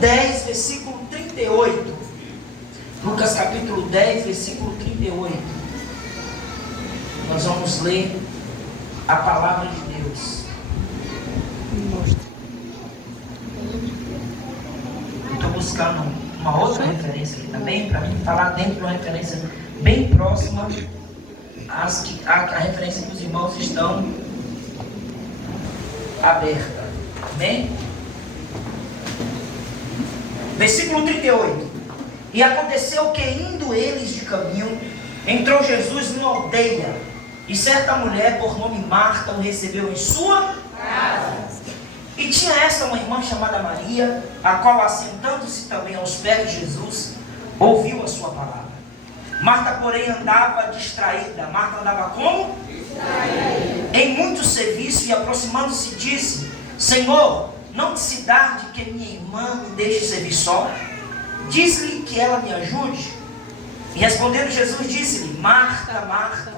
10, versículo 38. Lucas capítulo 10, versículo 38. Nós vamos ler a palavra de Deus. Estou buscando uma outra referência aqui também, para mim falar dentro de uma referência bem próxima à referência que os irmãos estão aberta. Amém? Versículo 38. E aconteceu que, indo eles de caminho, entrou Jesus numa aldeia, e certa mulher, por nome Marta, o recebeu em sua casa. E tinha essa uma irmã chamada Maria, a qual, assentando-se também aos pés de Jesus, ouviu a sua palavra. Marta, porém, andava distraída. Marta andava como? Distraída. Em muito serviço, e aproximando-se disse: Senhor, não te se dá de que minha irmã me deixe servir só? Diz-lhe que ela me ajude. E respondendo Jesus, disse-lhe: Marta, Marta,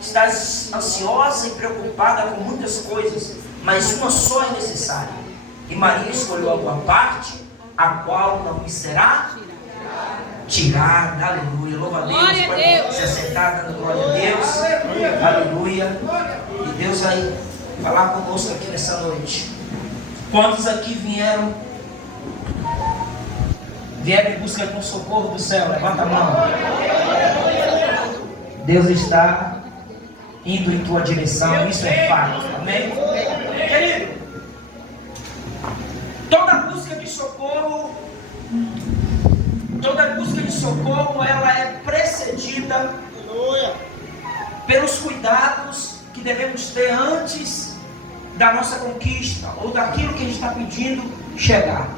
estás ansiosa e preocupada com muitas coisas, mas uma só é necessária. E Maria escolheu a boa parte, a qual não lhe será tirada. Aleluia. Louva a Deus. Pode se assentar dando glória a Deus. Aleluia. E Deus vai falar conosco aqui nessa noite. Quantos aqui vieram em busca de um socorro do céu? Levanta a mão. Deus está indo em tua direção. Isso é fato. Amém? Querido, toda busca de socorro, ela é precedida pelos cuidados que devemos ter antes da nossa conquista, ou daquilo que a gente está pedindo chegar.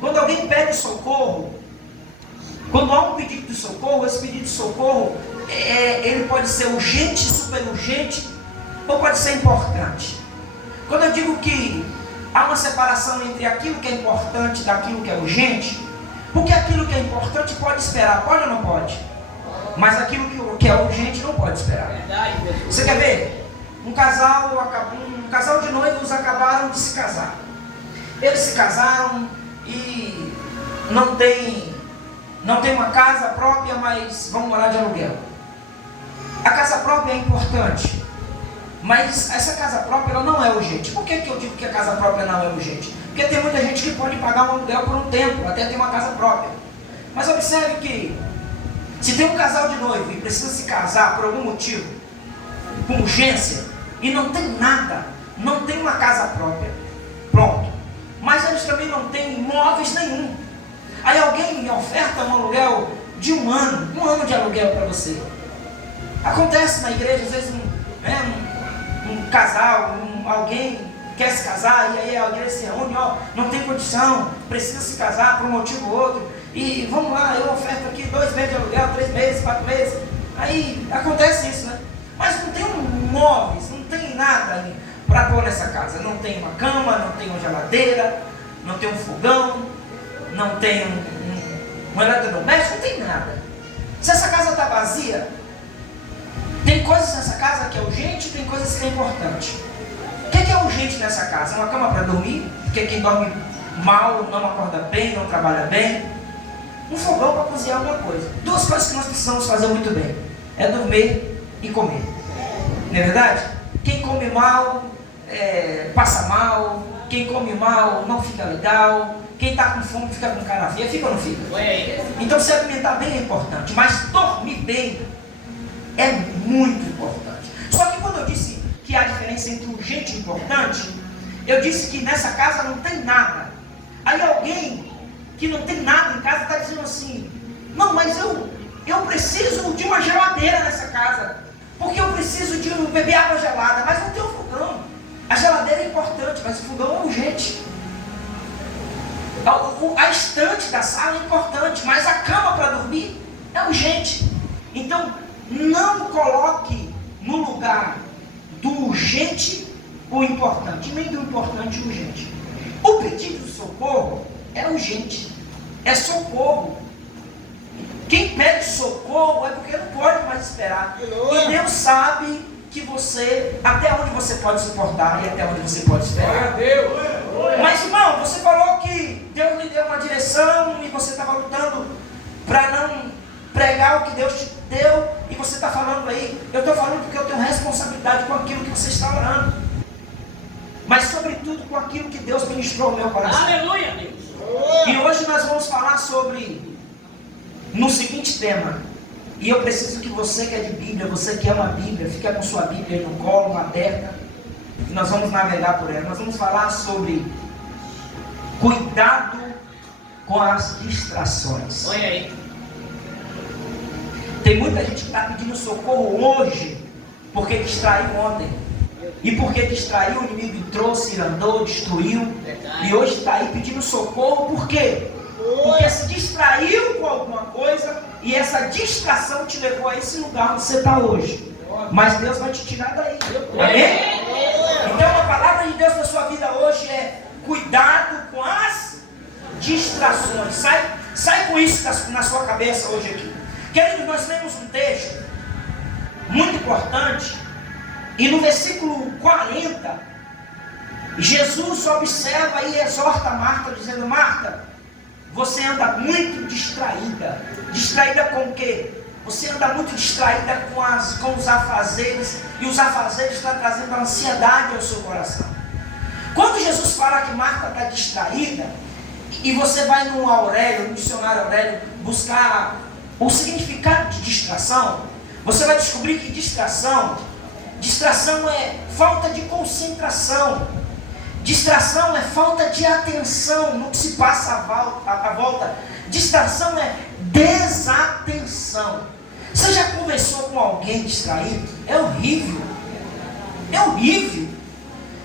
Quando alguém pede socorro, quando há um pedido de socorro, esse pedido de socorro, ele pode ser urgente, super urgente, ou pode ser importante. Quando eu digo que há uma separação entre aquilo que é importante e daquilo que é urgente, porque aquilo que é importante pode esperar, pode ou não pode? Mas aquilo que é urgente não pode esperar. Você quer ver? Um casal de noivos acabaram de se casar. Eles se casaram e não tem uma casa própria, mas vão morar de aluguel. A casa própria é importante, mas essa casa própria ela não é urgente. Por que eu digo que a casa própria não é urgente? Porque tem muita gente que pode pagar um aluguel por um tempo, até ter uma casa própria. Mas observe que se tem um casal de noivo e precisa se casar por algum motivo, com urgência, e não tem nada, não tem uma casa própria, pronto, mas eles também não têm imóveis nenhum. Aí alguém me oferta um aluguel de um ano de aluguel para você. Acontece na igreja, às vezes um casal, alguém quer se casar, e aí a igreja se reúne, não tem condição, precisa se casar por um motivo ou outro, e vamos lá, eu oferto aqui 2 meses de aluguel, 3 meses, 4 meses, aí acontece isso, né? Mas não tem móveis, não tem nada para pôr nessa casa, não tem uma cama, não tem uma geladeira, não tem um fogão, não tem um eletrodoméstico, não tem nada. Se essa casa está vazia, tem coisas nessa casa que é urgente, tem coisas que é importante. O que é urgente nessa casa? Uma cama para dormir, porque quem dorme mal não acorda bem, não trabalha bem. Um fogão para cozinhar alguma coisa. 2 coisas que nós precisamos fazer muito bem: é dormir e comer. Não é verdade? Quem come mal passa mal. Quem come mal não fica legal. Quem está com fome fica com cara feia. Fica ou não fica? Então se alimentar bem é importante, mas dormir bem é muito importante. Só que quando eu disse que há diferença entre urgente e importante, eu disse que nessa casa não tem nada. Aí alguém que não tem nada em casa está dizendo assim: não, mas eu preciso de uma geladeira nessa casa, porque eu preciso de beber água gelada, mas não tem um fogão. A geladeira é importante, mas o fogão é urgente. A estante da sala é importante, mas a cama para dormir é urgente. Então, não coloque no lugar do urgente o importante, nem do importante o urgente. O pedido de socorro é urgente, é socorro. Quem pede socorro é porque não pode mais esperar. E Deus sabe que até onde você pode suportar e até onde você pode esperar. Mas irmão, você falou que Deus lhe deu uma direção direção e você estava lutando para não pregar o que Deus te deu, e você está falando aí, eu estou falando porque eu tenho responsabilidade com aquilo que você está orando, mas sobretudo com aquilo que Deus ministrou no meu coração. Aleluia, Deus. E hoje nós vamos falar no seguinte tema, e eu preciso que você que é de Bíblia, você que ama a Bíblia, fique com sua Bíblia aí no colo, aberta, e nós vamos navegar por ela. Nós vamos falar sobre cuidado com as distrações. Olha aí. Tem muita gente que está pedindo socorro hoje porque distraiu ontem. E porque distraiu, o inimigo entrou, se andou, destruiu. Verdade. E hoje está aí pedindo socorro, por quê? Porque se distraiu com alguma coisa e essa distração te levou a esse lugar onde você está hoje. Mas Deus vai te tirar daí. Amém? Então a palavra de Deus na sua vida hoje é cuidado com as distrações. Sai com isso na sua cabeça hoje aqui. Querido, nós lemos um texto muito importante, e no versículo 40, Jesus observa e exorta Marta, dizendo: Marta, você anda muito distraída. Distraída com o quê? Você anda muito distraída com os afazeres, e os afazeres estão trazendo ansiedade ao seu coração. Quando Jesus fala que Marta está distraída, e você vai no dicionário Aurélio, buscar o significado de distração, você vai descobrir que distração é falta de concentração, distração é falta de atenção no que se passa à volta, distração é desatenção. Você já conversou com alguém distraído? É horrível, é horrível.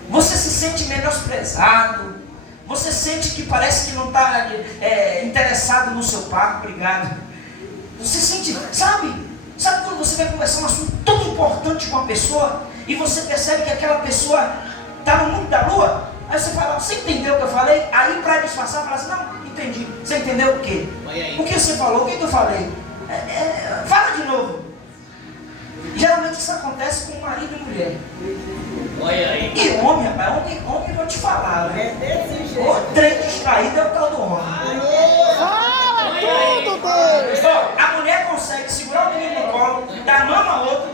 Você se sente menosprezado, você sente que parece que não está interessado no seu papo. Obrigado. Você sente, sabe quando você vai conversar um assunto tão importante com uma pessoa e você percebe que aquela pessoa está no mundo da lua? Aí você fala: você entendeu o que eu falei? Aí para disfarçar, fala assim: não, entendi. Você entendeu o quê? O que você falou? O que eu falei? Fala de novo. Geralmente isso acontece com marido e mulher. Olha aí. E homem, rapaz, homem eu vou te falar, né? O trem distraído é o tal do homem. Fala tudo, Deus! A mulher consegue segurar o menino no colo, dar mama a outro,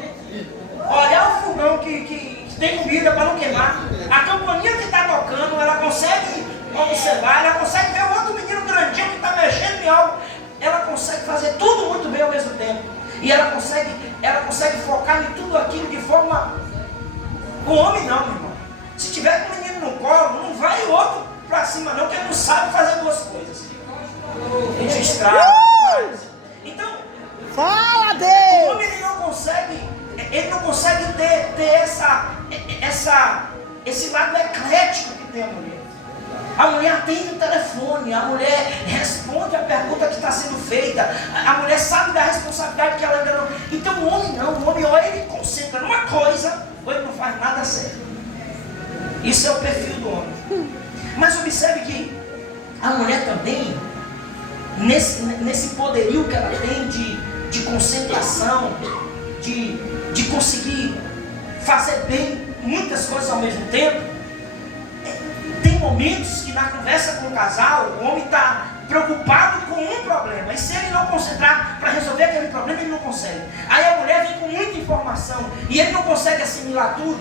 olhar o fogão que tem comida para não queimar, a campainha que está tocando, ela consegue observar, ela consegue ver o outro menino grandinho que está mexendo em algo, ela consegue fazer tudo muito bem ao mesmo tempo. E ela consegue focar em tudo aquilo de forma... O homem não, meu irmão. Se tiver com o menino no colo, não vai o outro para cima não, porque ele não sabe fazer duas coisas. Ele distrai demais. Então, Fala, o Deus! homem ele não consegue ter esse lado eclético que tem a mulher. A mulher atende o telefone, a mulher responde a pergunta que está sendo feita, a mulher sabe da responsabilidade que ela ainda não... Então o homem não, o homem ou ele concentra numa coisa, ou ele não faz nada certo. Isso é o perfil do homem. Mas observe que a mulher também, nesse poderio que ela tem de concentração, de conseguir fazer bem muitas coisas ao mesmo tempo, tem momentos que na conversa com o casal, o homem está preocupado com um problema, e se ele não concentrar para resolver aquele problema, ele não consegue. Aí a mulher vem com muita informação e ele não consegue assimilar tudo.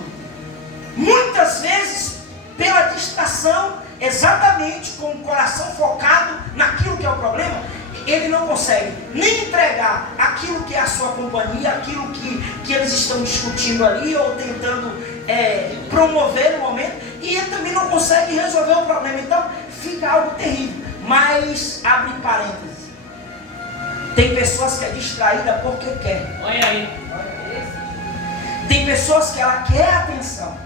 Muitas vezes, pela distração, exatamente com o coração focado naquilo que é o problema, ele não consegue nem entregar aquilo que é a sua companhia, aquilo que eles estão discutindo ali ou tentando promover no momento, e ele também não consegue resolver o problema. Então fica algo terrível. Mas, abre parênteses, tem pessoas que é distraída porque quer. Olha aí. Tem pessoas que ela quer atenção,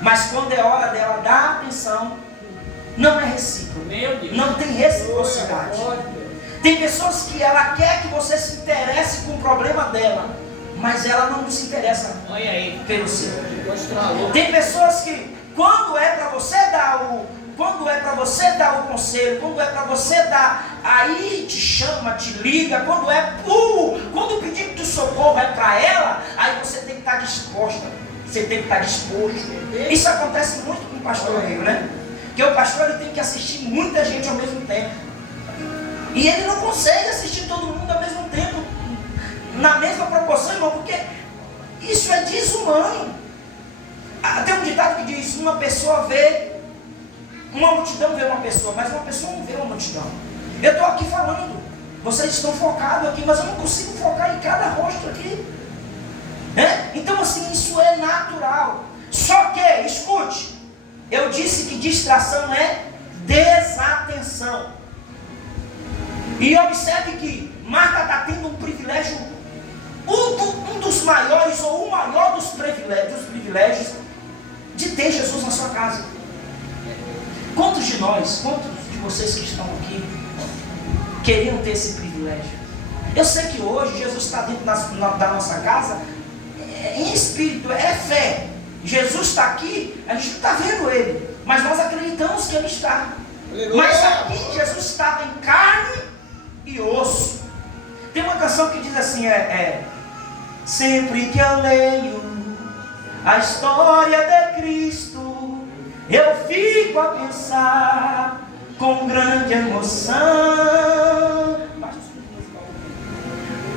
mas quando é hora dela dar atenção, não é recíproco. Meu Deus. Não tem reciprocidade. Tem pessoas que ela quer que você se interesse com o problema dela, mas ela não se interessa pelo seu. Tem pessoas que quando é para você dar o conselho, quando é para você dar, aí te chama, te liga, quando o pedido de socorro é para ela, aí você tem que estar disposta, você tem que estar disposto. Isso acontece muito com o pastoreio, né? Porque o pastor ele tem que assistir muita gente ao mesmo tempo. E ele não consegue assistir todo mundo ao mesmo tempo, na mesma proporção, irmão, porque isso é desumano. Tem um ditado que diz: uma pessoa vê, uma multidão vê uma pessoa, mas uma pessoa não vê uma multidão. Eu estou aqui falando, vocês estão focados aqui, mas eu não consigo focar em cada rosto aqui. Então assim, isso é natural. Só que, escute, eu disse que distração é desatenção. E observe que Marta está tendo um privilégio, um dos maiores ou o maior dos privilégios de ter Jesus na sua casa. Quantos de nós, quantos de vocês que estão aqui queriam ter esse privilégio? Eu sei que hoje Jesus está dentro da nossa casa, em espírito, é fé. Jesus está aqui, a gente não está vendo Ele, mas nós acreditamos que Ele está. Mas aqui Jesus estava em carne e osso. Tem uma canção que diz assim, sempre que eu leio a história de Cristo, eu fico a pensar com grande emoção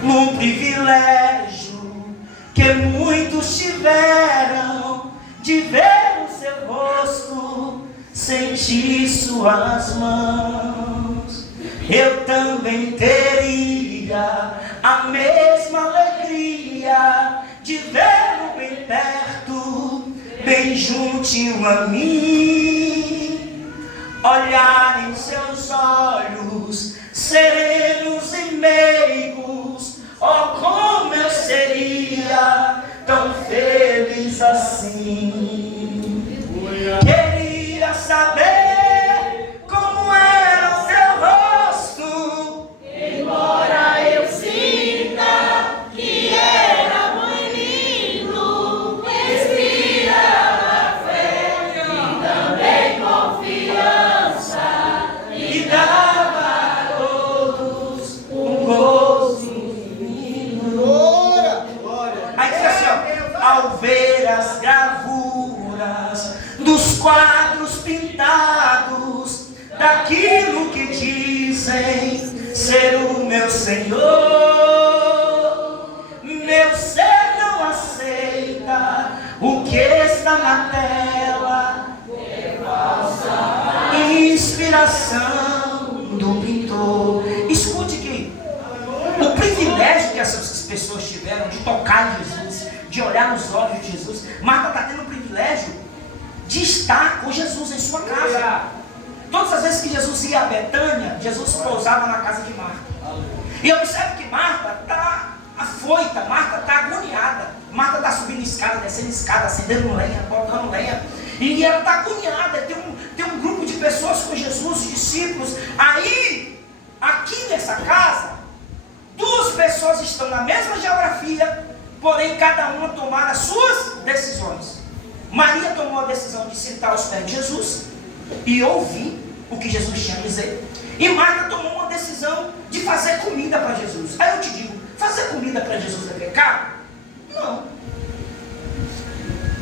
no privilégio que muitos tiveram de ver o seu rosto, sentir suas mãos. Eu também teria a mesma alegria de vê-lo bem perto, bem juntinho a mim, olhar em seus olhos serenos e meigos. Oh, como eu seria tão feliz assim. Queria saber como era o seu rosto, embora eu sinta que era muito lindo, respira fé e também confiança, e dava a todos um gosto infinito. Aí diz assim, ó, ao ver as gravuras dos quadros pintados, daquilo que dizem ser o meu Senhor, meu ser não aceita o que está na tela, inspiração do pintor. Escute que o privilégio que essas pessoas tiveram de tocar em Jesus, de olhar nos olhos de Jesus, Marta está tendo o privilégio de estar com Jesus em sua casa. Todas as vezes que Jesus ia a Betânia, Jesus pousava na casa de Marta. E observe que Marta está afoita, Marta está agoniada. Marta está subindo escada, descendo escada, acendendo lenha, colocando lenha. E ela está agoniada. Tem um grupo de pessoas com Jesus, discípulos. Aí, aqui nessa casa, duas pessoas estão na mesma geografia, porém cada uma tomar as suas decisões. Maria tomou a decisão de sentar aos pés de Jesus e ouvir o que Jesus tinha a dizer. E Marta tomou uma decisão de fazer comida para Jesus. Aí eu te digo, fazer comida para Jesus é pecado? Não.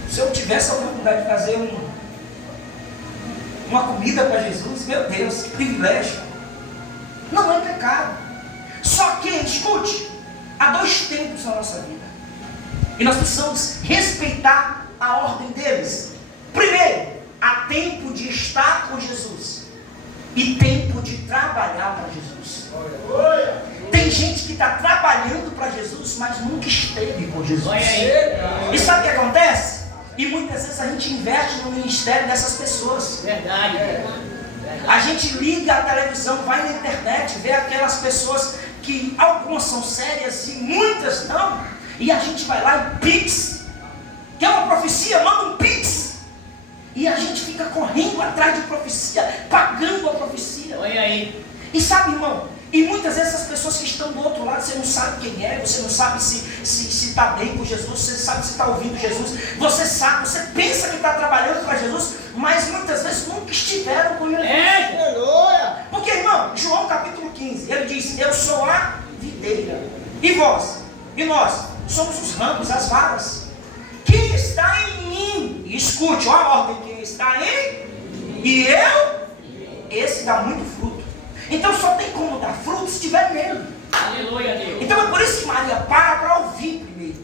Se eu tivesse a oportunidade de fazer uma comida para Jesus, meu Deus, que privilégio. Não é pecado. Só que, escute, há dois tempos na nossa vida. E nós precisamos respeitar a ordem deles. Primeiro, há tempo de estar com Jesus e tempo de trabalhar para Jesus. Tem gente que está trabalhando para Jesus, mas nunca esteve com Jesus. E sabe o que acontece? E muitas vezes a gente investe no ministério dessas pessoas. Verdade. A gente liga a televisão, vai na internet, vê aquelas pessoas que algumas são sérias e muitas não. E a gente vai lá e pix. Quer uma profecia? Manda um pix. E a gente fica correndo atrás de profecia, pagando a profecia. Olha aí. E sabe, irmão, e muitas vezes as pessoas que estão do outro lado, você não sabe quem é, você não sabe se está bem com Jesus, você sabe se está ouvindo Jesus, você sabe, você pensa que está trabalhando para Jesus, mas muitas vezes nunca estiveram com Jesus. Aleluia! Porque, irmão, João capítulo 15, ele diz, eu sou a videira, e vós, e nós, somos os ramos, as varas. Quem está em mim, escute, olha a ordem, quem está em, e eu, esse dá muito fruto. Então só tem como dar fruto tiver medo. Aleluia, Deus. Então é por isso que Maria para ouvir primeiro.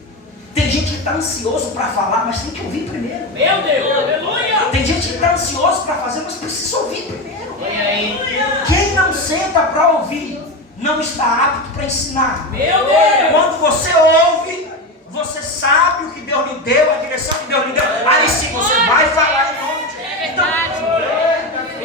Tem gente que está ansioso para falar, mas tem que ouvir primeiro. Meu Deus, aleluia. Tem gente que está ansioso para fazer, mas precisa ouvir primeiro. Olha aí. Quem não senta para ouvir, não está apto para ensinar. Meu Deus. Quando você ouve, você sabe o que Deus lhe deu, a direção que Deus lhe deu. Aí sim você vai falar em nome de Deus. Então,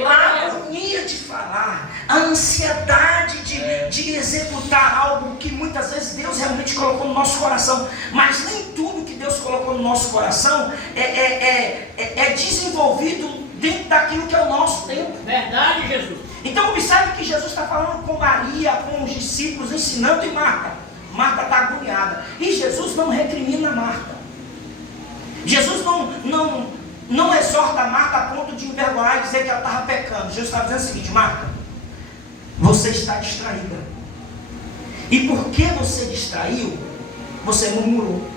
a agonia de falar, a ansiedade de executar algo que muitas vezes Deus realmente colocou no nosso coração, mas nem tudo que Deus colocou no nosso coração é desenvolvido dentro daquilo que é o nosso tempo. Verdade, Jesus. Então observe que Jesus está falando com Maria, com os discípulos, ensinando, e Marta está agoniada. E Jesus não recrimina Marta. Jesus não exorta Marta a ponto de envergonhar e dizer que ela estava pecando. Jesus está dizendo o seguinte: Marta, você está distraída. E porque você distraiu, você murmurou.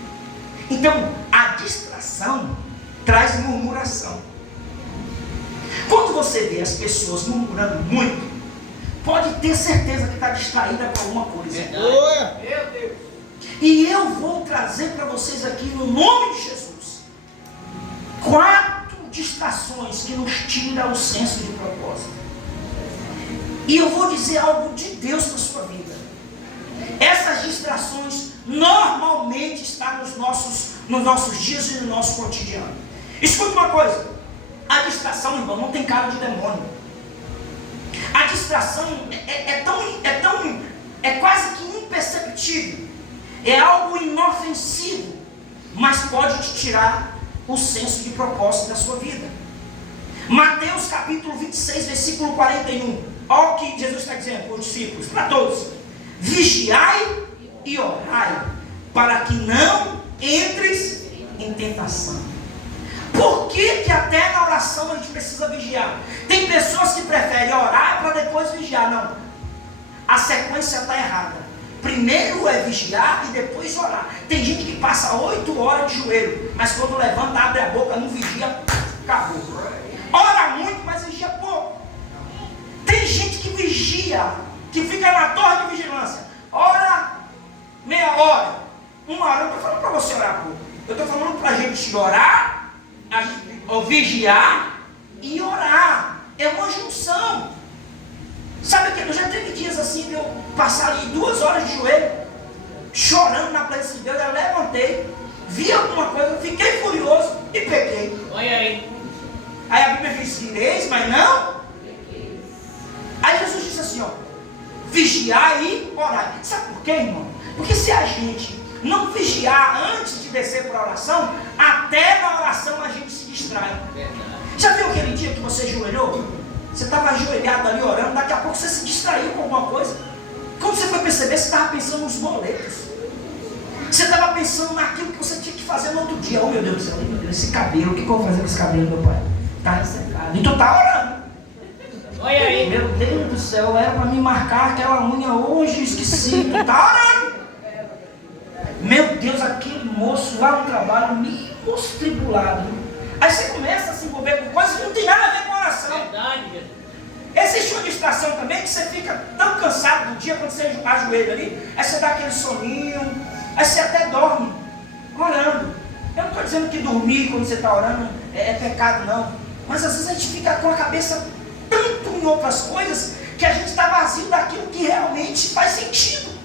Então, a distração traz murmuração. Quando você vê as pessoas murmurando muito, pode ter certeza que está distraída com alguma coisa. Meu Deus. E eu vou trazer para vocês aqui, no nome de Jesus, 4 distrações que nos tiram o senso de propósito. E eu vou dizer algo de Deus para a sua vida. Essas distrações normalmente estão nos nossos dias e no nosso cotidiano. Escuta uma coisa: a distração, irmão, não tem cara de demônio. A distração é quase que imperceptível. É algo inofensivo, mas pode te tirar o senso de propósito da sua vida. Mateus capítulo 26, versículo 41. Olha o que Jesus está dizendo para os discípulos, para todos: vigiai e orai, para que não entres em tentação. Por que até na oração a gente precisa vigiar? Tem pessoas que preferem orar para depois vigiar. Não, a sequência está errada. Primeiro é vigiar e depois orar. Tem gente que passa 8 horas de joelho, mas quando levanta, abre a boca, não vigia, acabou. Ora muito, mas vigia pouco. Tem gente que vigia, que fica na torre de vigilância. Ora meia hora, 1 hora. Eu não estou falando para você orar pouco. Eu estou falando para a gente orar, vigiar e orar. É uma junção. Sabe que eu já teve dias assim de eu passar ali 2 horas de joelho, chorando na presença de Deus. Eu levantei, vi alguma coisa, fiquei furioso e pequei. Olha aí. Aí a Bíblia diz: ireis, mas não. Aí Jesus disse assim, ó: vigiar e orar. Sabe por quê, irmão? Porque se a gente não vigiar antes de descer para a oração, até na oração a gente se distrai. Já viu aquele dia que você ajoelhou? Você estava ajoelhado ali orando, daqui a pouco você se distraiu com alguma coisa. Quando você foi perceber, você estava pensando nos boletos. Você estava pensando naquilo que você tinha que fazer no outro dia. Oh meu Deus do céu, meu Deus, esse cabelo, o que eu vou fazer com esse cabelo, meu pai? Está ressecado. E tu está orando. Olha aí. Meu Deus do céu, era para me marcar aquela unha hoje, esqueci. Tu está orando. Meu Deus, aquele moço lá no trabalho, moço tribulado. Aí você começa a se envolver com coisas que não tem nada a ver com a oração. Verdade. Existe uma distração também que você fica tão cansado do dia quando você ajoelha ali, aí você dá aquele soninho, aí você até dorme orando. Eu não estou dizendo que dormir quando você está orando é pecado, não. Mas às vezes a gente fica com a cabeça tanto em outras coisas que a gente está vazio daquilo que realmente faz sentido.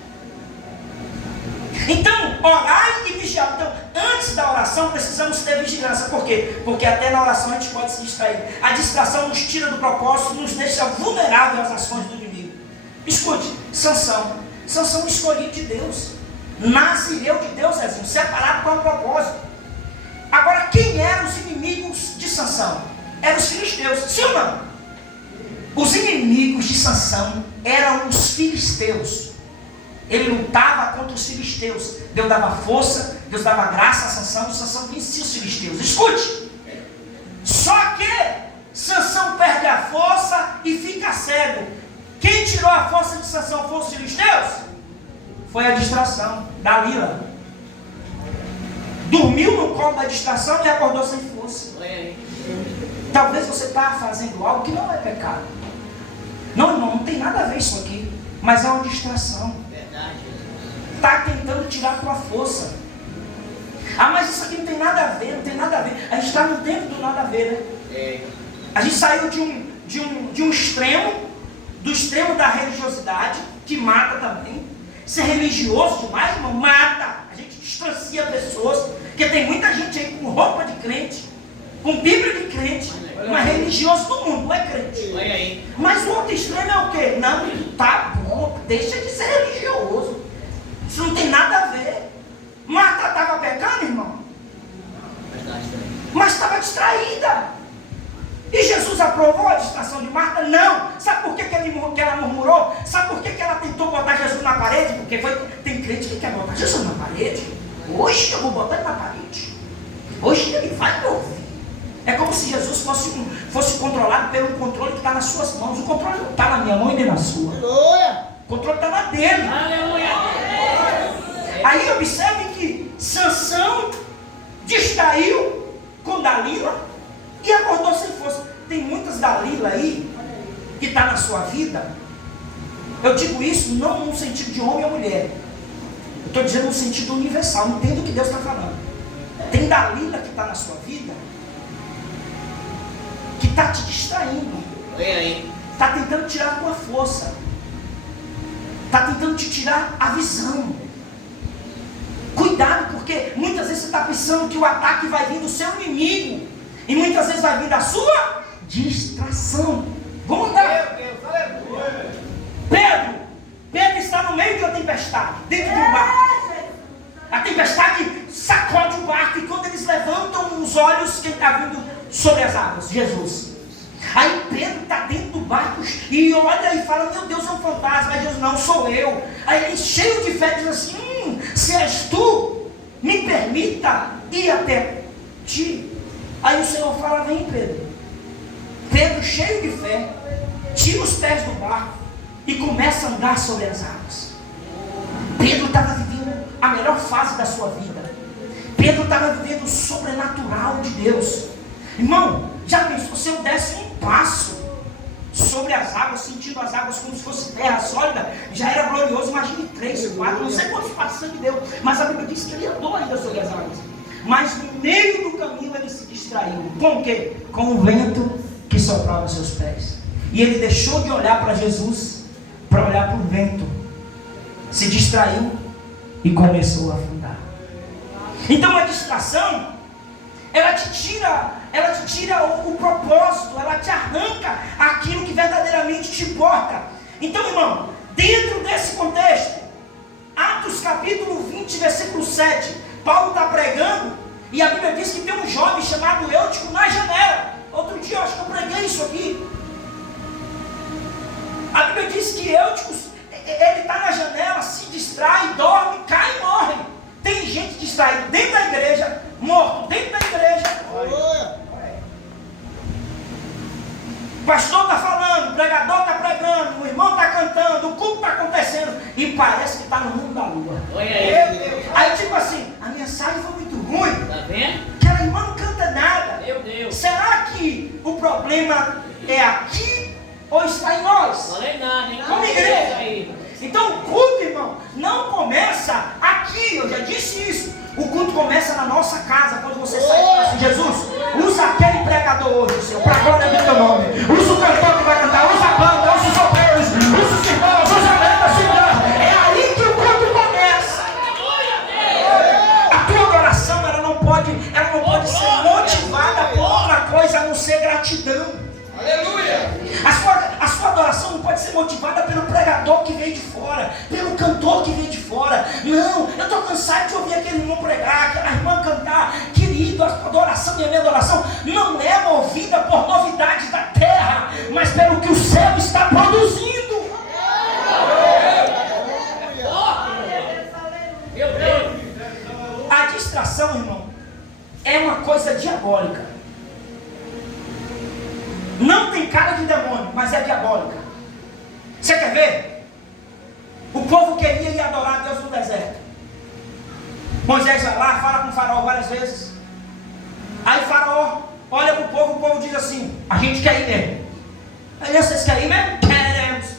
Então, orar e vigiar. Então, antes da oração precisamos ter vigilância. Por quê? Porque até na oração a gente pode se distrair. A distração nos tira do propósito, nos deixa vulnerável às ações do inimigo. Escute, Sansão escolhido de Deus, nazireu de Deus, Zezinho, separado para um propósito. Agora, quem eram os inimigos de Sansão? Eram os filisteus, sim ou não? Os inimigos de Sansão eram os filisteus. Ele lutava contra os filisteus. Deus dava força, Deus dava graça a Sansão vencia os filisteus. Escute, só que Sansão perde a força e fica cego. Quem tirou a força de Sansão foi os filisteus? Foi a distração, Dalila. Dormiu no colo da distração e acordou sem força. Talvez você está fazendo algo que não é pecado. Não, irmão, não tem nada a ver isso aqui. mas é uma distração. Verdade. Está tentando tirar a tua força. Ah, mas isso aqui não tem nada a ver, não tem nada a ver. A gente está no tempo do nada a ver, né? É. A gente saiu de um extremo, do extremo da religiosidade, que mata também. Ser religioso demais, irmão, mata. A gente distancia pessoas, porque tem muita gente aí com roupa de crente, com Bíblia de crente, mas religioso do mundo, não é crente. Olha aí. Mas o outro extremo é o quê? Não, tá bom, deixa de ser religioso. Isso não tem nada a ver. Marta estava pecando, irmão, Verdade também. mas estava distraída. E Jesus aprovou a distração de Marta? Não. Sabe por que ela murmurou? Sabe por que ela tentou botar Jesus na parede? Porque tem crente que quer botar Jesus na parede. Hoje eu vou botar ele na parede. Hoje ele vai me ouvir. É como se Jesus fosse controlado pelo controle que está nas suas mãos. O controle não está na minha mão e nem na sua. Aleluia. O controle está na dele. Aleluia. Aí observe que Sansão distraiu com Dalila e acordou sem força. Tem muitas Dalila aí que está na sua vida. Eu digo isso não no sentido de homem ou mulher. Eu estou dizendo no sentido universal. Entenda o que Deus está falando. Tem Dalila que está na sua vida que está te distraindo. Olha aí. Está tentando tirar a tua força. Está tentando te tirar a visão. Cuidado, porque muitas vezes você está pensando que o ataque vai vir do seu inimigo. E muitas vezes vai vir da sua distração. Vamos andar. Pedro está no meio de uma tempestade, dentro de um barco. A tempestade sacode o barco. E quando eles levantam os olhos, quem está vindo sobre as águas? Jesus. Aí Pedro está dentro do barco e olha e fala: meu Deus, é um fantasma. Aí Deus: não, sou eu. Aí ele, cheio de fé, diz assim: se és tu, me permita ir até ti. Aí o Senhor fala: vem, Pedro. Pedro, cheio de fé, tira os pés do barco e começa a andar sobre as águas. Pedro estava vivendo a melhor fase da sua vida. Pedro estava vivendo o sobrenatural de Deus. Irmão, já pensou se eu desse um passo sobre as águas, sentindo as águas como se fosse terra sólida? Já era glorioso. Imagine 3, 4, não sei quantos passos sangue deu, mas a Bíblia diz que ele andou ainda sobre as águas. Mas no meio do caminho ele se distraiu. Com o quê? Com o vento que soprava aos seus pés. E ele deixou de olhar para Jesus para olhar para o vento. Se distraiu e começou a afundar. Então a distração, ela te tira o propósito, ela te arranca aquilo que verdadeiramente te importa. Então, irmão, dentro desse contexto, Atos capítulo 20, versículo 7, Paulo está pregando e a Bíblia diz que tem um jovem chamado Eutico na janela. Outro dia eu acho que eu preguei isso aqui. A Bíblia diz que Eutico, ele está na janela, se distrai, dorme, cai e morre. Tem gente distraída dentro da igreja, morto dentro da igreja. O pastor está falando, o pregador está pregando, o irmão está cantando, o culto está acontecendo e parece que está no mundo da lua. Olha aí. Aí tipo assim, a mensagem foi muito ruim. Tá vendo? Aquela irmã não canta nada. Meu Deus. Será que o problema é aqui ou está em nós? Falei nada, hein? Como igreja. Aí. Então o culto, irmão, não começa aqui. Eu já disse isso. O culto começa na nossa casa. Quando você sai e fala assim: Jesus, usa aquele pregador hoje, Senhor, para a glória do teu nome. Usa o cantor que vai cantar, usa a banda, usa os obreiros, usa os irmãos, usa a banda, segura. É aí que o culto começa. A tua adoração, ela não pode ser motivada por outra coisa a não ser gratidão. Aleluia. A sua adoração não pode ser motivada pelo pregador que veio de fora, pelo cantor que veio de fora. Não, eu estou cansado de ouvir aquele irmão pregar, aquela irmã cantar. Querido, a adoração e a minha adoração não é movida por novidades da terra, mas pelo que o céu está produzindo. Meu Deus. A distração, irmão, é uma coisa diabólica. Não tem cara de demônio, mas é diabólica. Você quer ver? O povo queria ir adorar a Deus no deserto. Moisés vai lá, fala com o faraó várias vezes. Aí o faraó olha para o povo diz assim: a gente quer ir mesmo. Aí vocês querem ir mesmo? Queremos.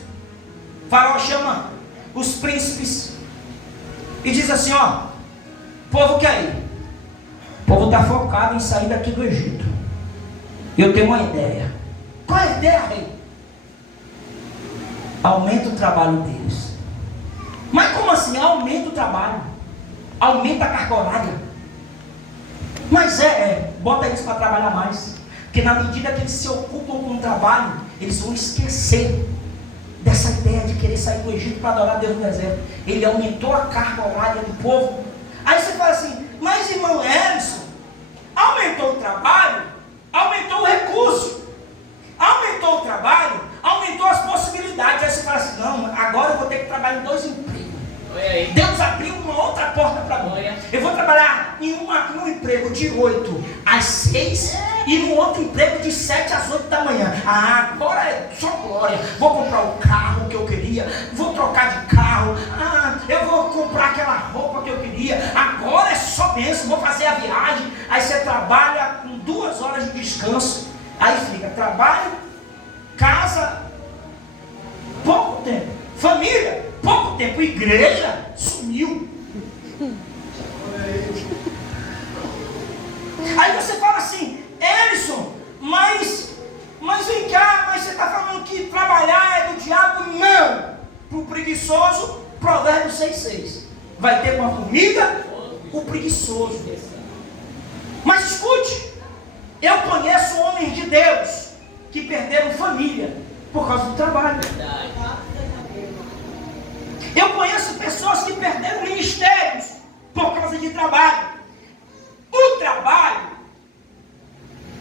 Faraó chama os príncipes e diz assim: ó, o povo quer ir. O povo está focado em sair daqui do Egito. Eu tenho uma ideia. Qual é a ideia, rei? Aumenta o trabalho deles. Mas como assim? Aumenta o trabalho. Aumenta a carga horária. Mas bota eles para trabalhar mais. Porque na medida que eles se ocupam com o trabalho, eles vão esquecer dessa ideia de querer sair do Egito para adorar Deus no deserto. Ele aumentou a carga horária do povo. Aí você fala assim: mas irmão Ellison, aumentou o trabalho, aumentou o recurso, aumentou o trabalho, aumentou as possibilidades. Aí você fala assim: não, agora eu vou ter que trabalhar em 2 empregos. Deus abriu uma outra porta para mim. Eu vou trabalhar em um emprego de 8 às 6 e no outro emprego de 7 às 8 da manhã. Agora é só glória. Vou comprar o carro que eu queria, vou trocar de carro, eu vou comprar aquela roupa que eu queria. Agora é só bênção, vou fazer a viagem. Aí você trabalha com 2 horas de descanso. Aí fica trabalho, casa, pouco tempo, família, pouco tempo, igreja, sumiu. Aí você fala assim: Ellison, mas vem cá, mas você está falando que trabalhar é do diabo? Não. Para o preguiçoso, Provérbios 6,6. Vai ter uma formiga, o preguiçoso. Mas escute, eu conheço homens de Deus que perderam família por causa do trabalho. Eu conheço pessoas que perderam ministérios por causa de trabalho. O trabalho,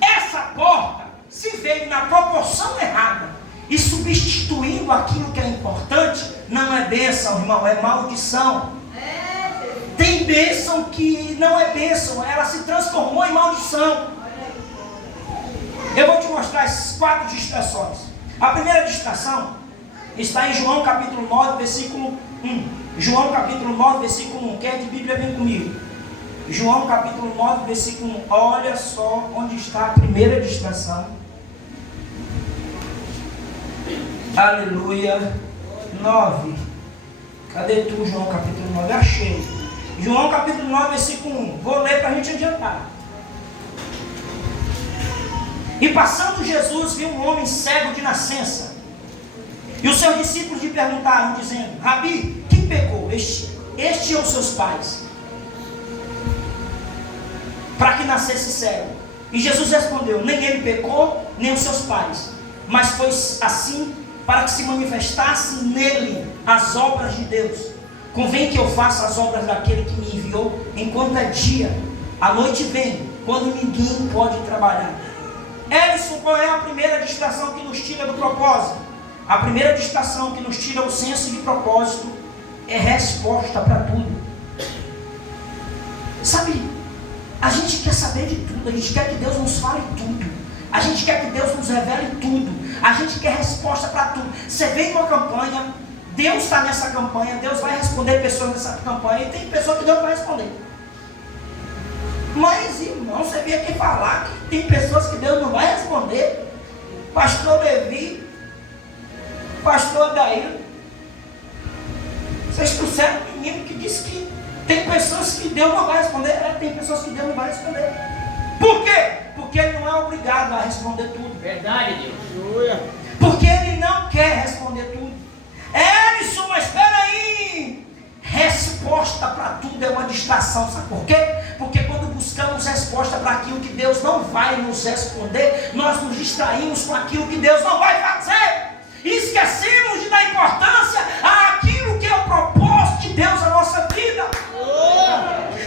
essa porta, se veio na proporção errada e substituindo aquilo que é importante, não é bênção, irmão, é maldição. Tem bênção que não é bênção, ela se transformou em maldição. Eu vou te mostrar essas 4 distrações. A primeira distração está em João capítulo 9, versículo 1. João capítulo 9, versículo 1. Quem é de Bíblia, vem comigo. João capítulo 9, versículo 1. Olha só onde está a primeira distração. Aleluia. 9. Cadê tu, João capítulo 9? Achei. João capítulo 9, versículo 1. Vou ler para a gente adiantar. E passando Jesus, viu um homem cego de nascença. E os seus discípulos lhe perguntaram, dizendo: Rabi, quem pecou? Este ou seus pais? Para que nascesse cego. E Jesus respondeu: nem ele pecou, nem os seus pais. Mas foi assim para que se manifestassem nele as obras de Deus. Convém que eu faça as obras daquele que me enviou enquanto é dia. A noite vem, quando ninguém pode trabalhar. Ellison, qual é a primeira distração que nos tira do propósito? A primeira distração que nos tira o senso de propósito é resposta para tudo. Sabe, a gente quer saber de tudo, a gente quer que Deus nos fale tudo, a gente quer que Deus nos revele tudo, a gente quer resposta para tudo. Você vem em uma campanha, Deus está nessa campanha, Deus vai responder pessoas nessa campanha, e tem pessoas que Deus vai responder. Mas, irmão, você veio aqui falar que tem pessoas que Deus não vai responder. Pastor Levi, pastor Daí, vocês trouxeram um menino que disse que tem pessoas que Deus não vai responder. Tem pessoas que Deus não vai responder. Por quê? Porque ele não é obrigado a responder tudo. Verdade, Deus. Porque ele não quer responder tudo. Ellison, mas espera aí. Resposta para tudo é uma distração, sabe por quê? Porque quando buscamos resposta para aquilo que Deus não vai nos responder, nós nos distraímos com aquilo que Deus não vai fazer. E esquecemos de dar importância àquilo que é o propósito de Deus na nossa vida.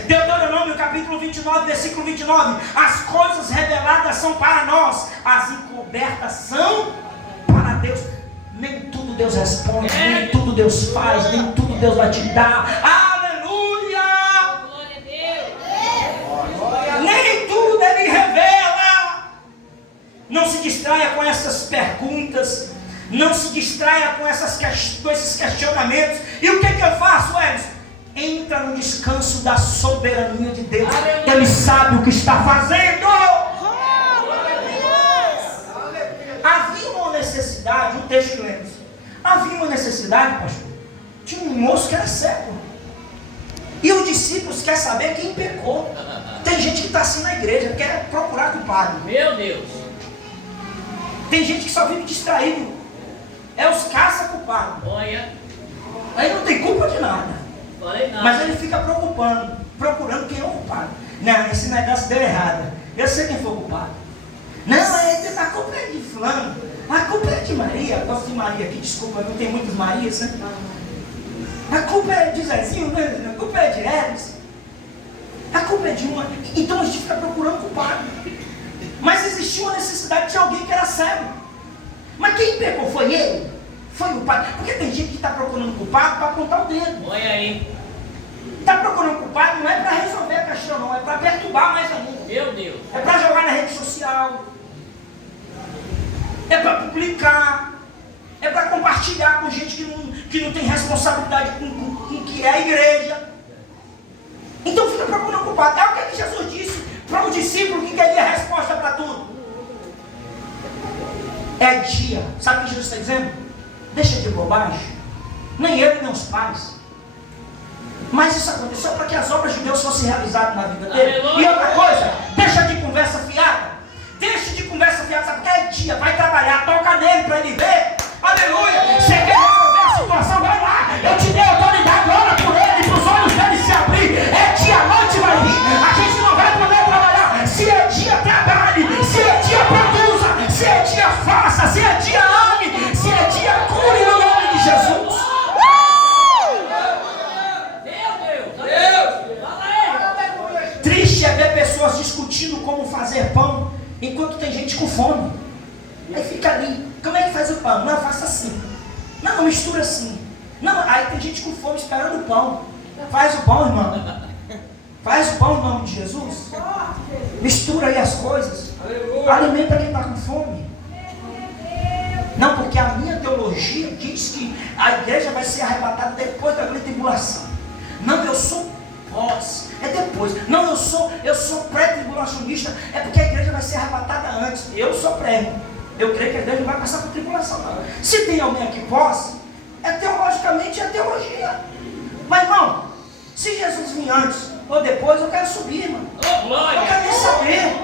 Deuteronômio capítulo 29, versículo 29. As coisas reveladas são para nós, as encobertas são para Deus. Nem tudo Deus responde, nem tudo Deus faz, nem tudo Deus vai te dar. Aleluia! Glória a Deus. Nem tudo Ele revela. Não se distraia com essas perguntas. Não se distraia com esses questionamentos. E o que eu faço, Ellison? Entra no descanso da soberania de Deus. Ele sabe o que está fazendo. Havia uma necessidade, um texto que lemos. Havia uma necessidade, pastor. Tinha um moço que era cego. E os discípulos querem saber quem pecou. Tem gente que está assim na igreja, quer procurar culpado. Meu Deus. Tem gente que só vive distraído. É os caça-culpados. Olha. Aí não tem culpa de nada. Falei nada. Mas ele fica procurando quem é o culpado. Não, esse negócio deu errado. Eu sei quem foi o culpado. Não, a culpa é de fulano. A culpa é de Maria. Eu gosto de Maria aqui, desculpa, não tem muitas Marias, né? A culpa é de Zezinho, né? A culpa é de Eros. A culpa é de uma. Então a gente fica procurando culpado. Mas existiu uma necessidade de alguém que era cego. Mas quem pecou foi ele? Foi o pai? Porque tem gente que está procurando culpado para apontar o dedo. Olha aí. Está procurando culpado não é para resolver a questão, não. É para perturbar mais ainda. Meu Deus. É para jogar na rede social. É para publicar. É para compartilhar com gente que não tem responsabilidade com o que é a igreja. Então fica procurando culpado. É o que Jesus disse para o discípulo que queria a resposta para tudo. É dia. Sabe o que Jesus está dizendo? Deixa de bobagem. Nem ele, nem os pais. Mas isso aconteceu para que as obras de Deus fossem realizadas na vida dele. Aleluia. E outra coisa, deixa de conversa fiada. Deixa de conversa fiada, sabe? Porque é dia, vai trabalhar, toca nele para ele ver. Aleluia. Você quer resolver a situação? Vai lá. Eu te dei autoridade, ora por ele, para os olhos dele se abrir. É dia, a noite vai vir. A gente não vai poder trabalhar. Se é dia, trabalhe. Se é dia, produza. Se é dia, faça. Se é dia, ame. Se é dia, cure no nome de Jesus. Triste é ver pessoas discutindo como fazer pão enquanto tem gente com fome. Aí fica ali, como é que faz o pão? Não, faça assim. Não, mistura assim. Não, aí tem gente com fome esperando o pão. Faz o pão, irmão. Faz o pão em nome de Jesus. Mistura aí as coisas. Alimenta quem está com fome. Não, porque a minha teologia diz que a igreja vai ser arrebatada depois da grande tribulação. Não, eu sou pós, é depois. Não, eu sou pré-tribulacionista, é porque a igreja vai ser arrebatada antes. Eu sou pré. Eu creio que a igreja não vai passar por tribulação. Não. Se tem alguém aqui pós, teologicamente é teologia. Mas irmão, se Jesus vir antes ou depois, eu quero subir, irmão. Eu quero nem saber.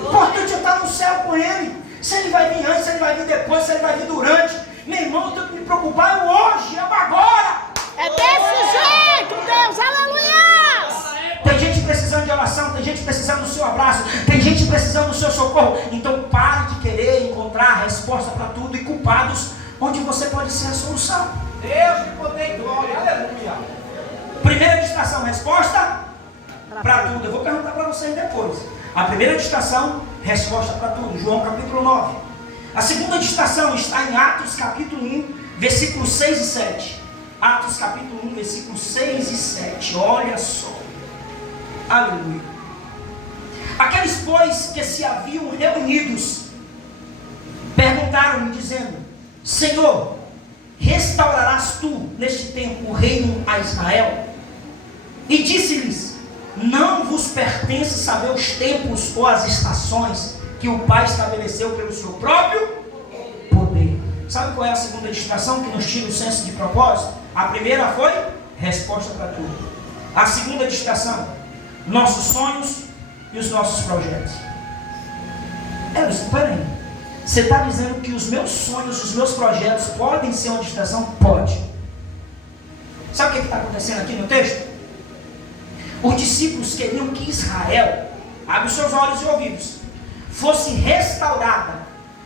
O importante é estar no céu com ele. Se ele vai vir antes, se ele vai vir depois, se ele vai vir durante. Meu irmão, eu tenho que me preocupar é hoje, é agora. É desse jeito, Deus, aleluia! Tem gente precisando de oração, tem gente precisando do seu abraço, tem gente precisando do seu socorro. Então pare de querer encontrar a resposta para tudo e culpados onde você pode ser a solução. Deus de poder e glória, aleluia. Primeira distração, resposta para tudo. Eu vou perguntar para vocês depois. A primeira distração, resposta para tudo. João capítulo 9. A segunda distração está em Atos capítulo 1, versículos 6 e 7. Atos capítulo 1, versículos 6 e 7. Olha só. Aleluia. Aqueles, pois, que se haviam reunidos, perguntaram-lhe, dizendo: Senhor, restaurarás tu neste tempo o reino a Israel? E disse-lhes: Não vos pertence saber os tempos ou as estações que o Pai estabeleceu pelo seu próprio poder. Sabe qual é a segunda distração que nos tira o senso de propósito? A primeira foi resposta para tudo. A segunda distração, nossos sonhos e os nossos projetos. Espera aí. Você está dizendo que os meus sonhos, os meus projetos podem ser uma distração? Pode. Sabe o que está acontecendo aqui no texto? Os discípulos queriam que Israel, abre os seus olhos e ouvidos, fosse restaurada,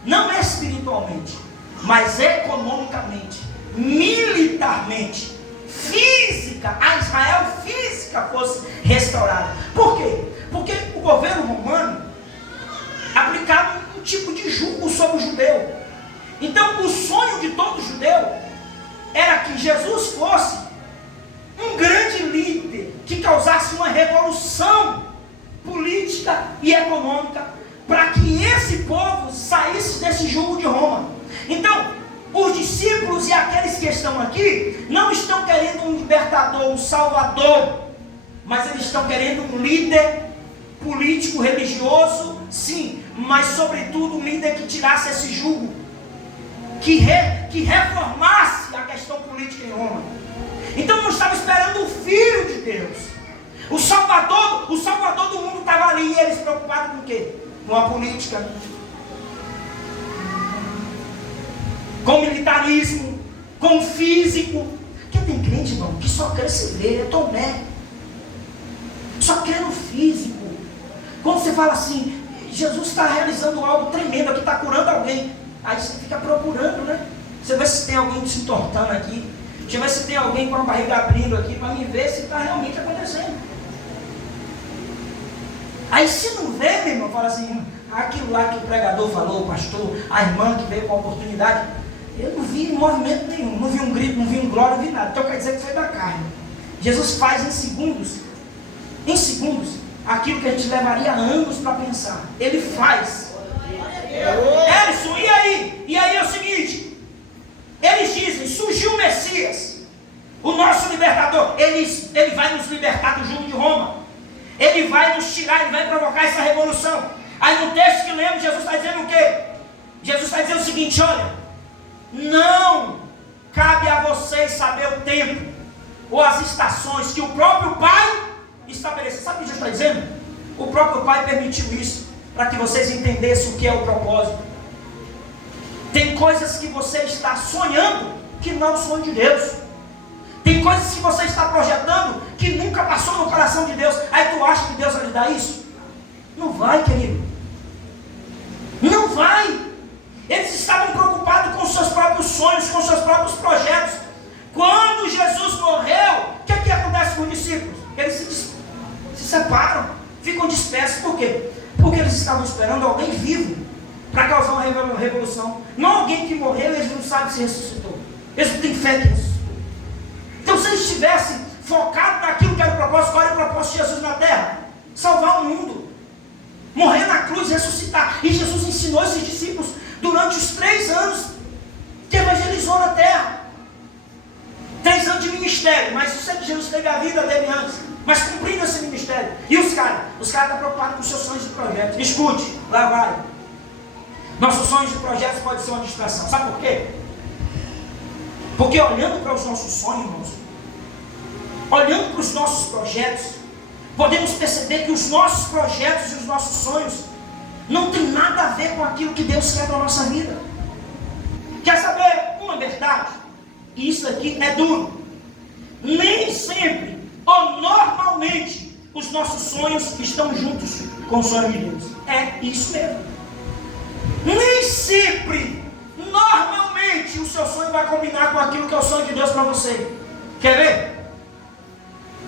não espiritualmente, mas economicamente, militarmente, física, a Israel física fosse restaurada. Por quê? Porque o governo romano aplicava um tipo de jugo sobre o judeu. Então o sonho de todo judeu era que Jesus fosse um grande líder que causasse uma revolução política e econômica para que esse povo saísse desse jugo de Roma. Então os discípulos e aqueles que estão aqui não estão querendo um libertador, um salvador, mas eles estão querendo um líder político, religioso, sim, mas sobretudo um líder que tirasse esse jugo. que reformasse a questão política em Roma. Então não estava esperando o Filho de Deus. O Salvador do mundo estava ali, e eles preocupados com o quê? Com a política, com o militarismo, com o físico. Porque tem crente, irmão, que só quer se ver, é Tomé. Só quer no físico. Quando você fala assim, Jesus está realizando algo tremendo aqui, está curando alguém. Aí você fica procurando, né? Você vê se tem alguém se entortando aqui. Deixa eu ver se tem alguém com a barriga abrindo aqui, para me ver se está realmente acontecendo. Aí se não vê, meu irmão, fala assim, aquilo lá que o pregador falou, o pastor, a irmã que veio com a oportunidade, eu não vi movimento nenhum, não vi um grito, não vi um glória, não vi nada. Então quer dizer que foi da carne. Jesus faz em segundos, aquilo que a gente levaria anos para pensar. Ele faz. Edson, e aí? E aí é o seguinte, eles dizem, surgiu o Messias, o nosso libertador, ele vai nos libertar do jugo de Roma, ele vai nos tirar, ele vai provocar essa revolução. Aí no texto que lemos, Jesus está dizendo o quê? Jesus está dizendo o seguinte, olha, não cabe a vocês saber o tempo ou as estações que o próprio Pai estabeleceu. Sabe o que Jesus está dizendo? O próprio Pai permitiu isso para que vocês entendessem o que é o propósito. Tem coisas que você está sonhando que não são de Deus. Tem coisas que você está projetando que nunca passou no coração de Deus. Aí tu acha que Deus vai lhe dar isso? Não vai, querido. Não vai. Eles estavam preocupados com seus próprios sonhos, com seus próprios projetos. Quando Jesus morreu, o que acontece com os discípulos? Eles se separam, ficam dispersos. Por quê? Porque eles estavam esperando alguém vivo para causar uma revolução. Não alguém que morreu e eles não sabem se ressuscitou. Eles não têm fé que ressuscitou. Então se eles estivessem focados naquilo que era o propósito, qual era o propósito de Jesus na terra? Salvar o mundo. Morrer na cruz, ressuscitar. E Jesus ensinou esses discípulos durante os 3 anos que evangelizou na terra. 3 anos de ministério, mas eu sei que Jesus teve a vida dele antes, mas cumprindo esse ministério. E os caras estão preocupados com seus sonhos e projetos. Escute, lá vai. Nossos sonhos e projetos podem ser uma distração. Sabe por quê? Porque olhando para os nossos sonhos, irmãos, olhando para os nossos projetos, podemos perceber que os nossos projetos e os nossos sonhos não tem nada a ver com aquilo que Deus quer para a nossa vida. Quer saber uma verdade? E isso aqui é duro. Nem sempre, ou normalmente, os nossos sonhos estão juntos com o sonho de Deus. É isso mesmo. Nem sempre, normalmente, o seu sonho vai combinar com aquilo que é o sonho de Deus para você. Quer ver?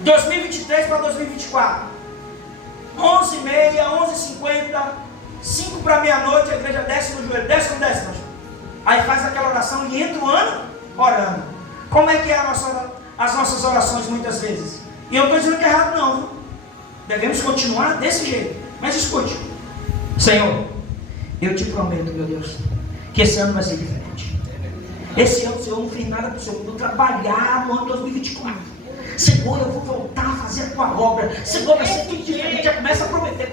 2023 para 2024. 11h30, 11h50, 5 para meia-noite, a igreja desce no joelho. Desce ou não desce, pastor? Aí faz aquela oração e entra o ano orando. Como é que é as nossas orações muitas vezes? E eu não estou dizendo que é errado não, viu? Devemos continuar desse jeito. Mas escute. Senhor, eu te prometo, meu Deus, que esse ano vai ser diferente. Esse ano o Senhor não fez nada para o Senhor. Eu vou trabalhar no ano 2024. Senhor, eu vou voltar a fazer a tua obra. Senhor, vai ser tudo diferente. Já começa a prometer.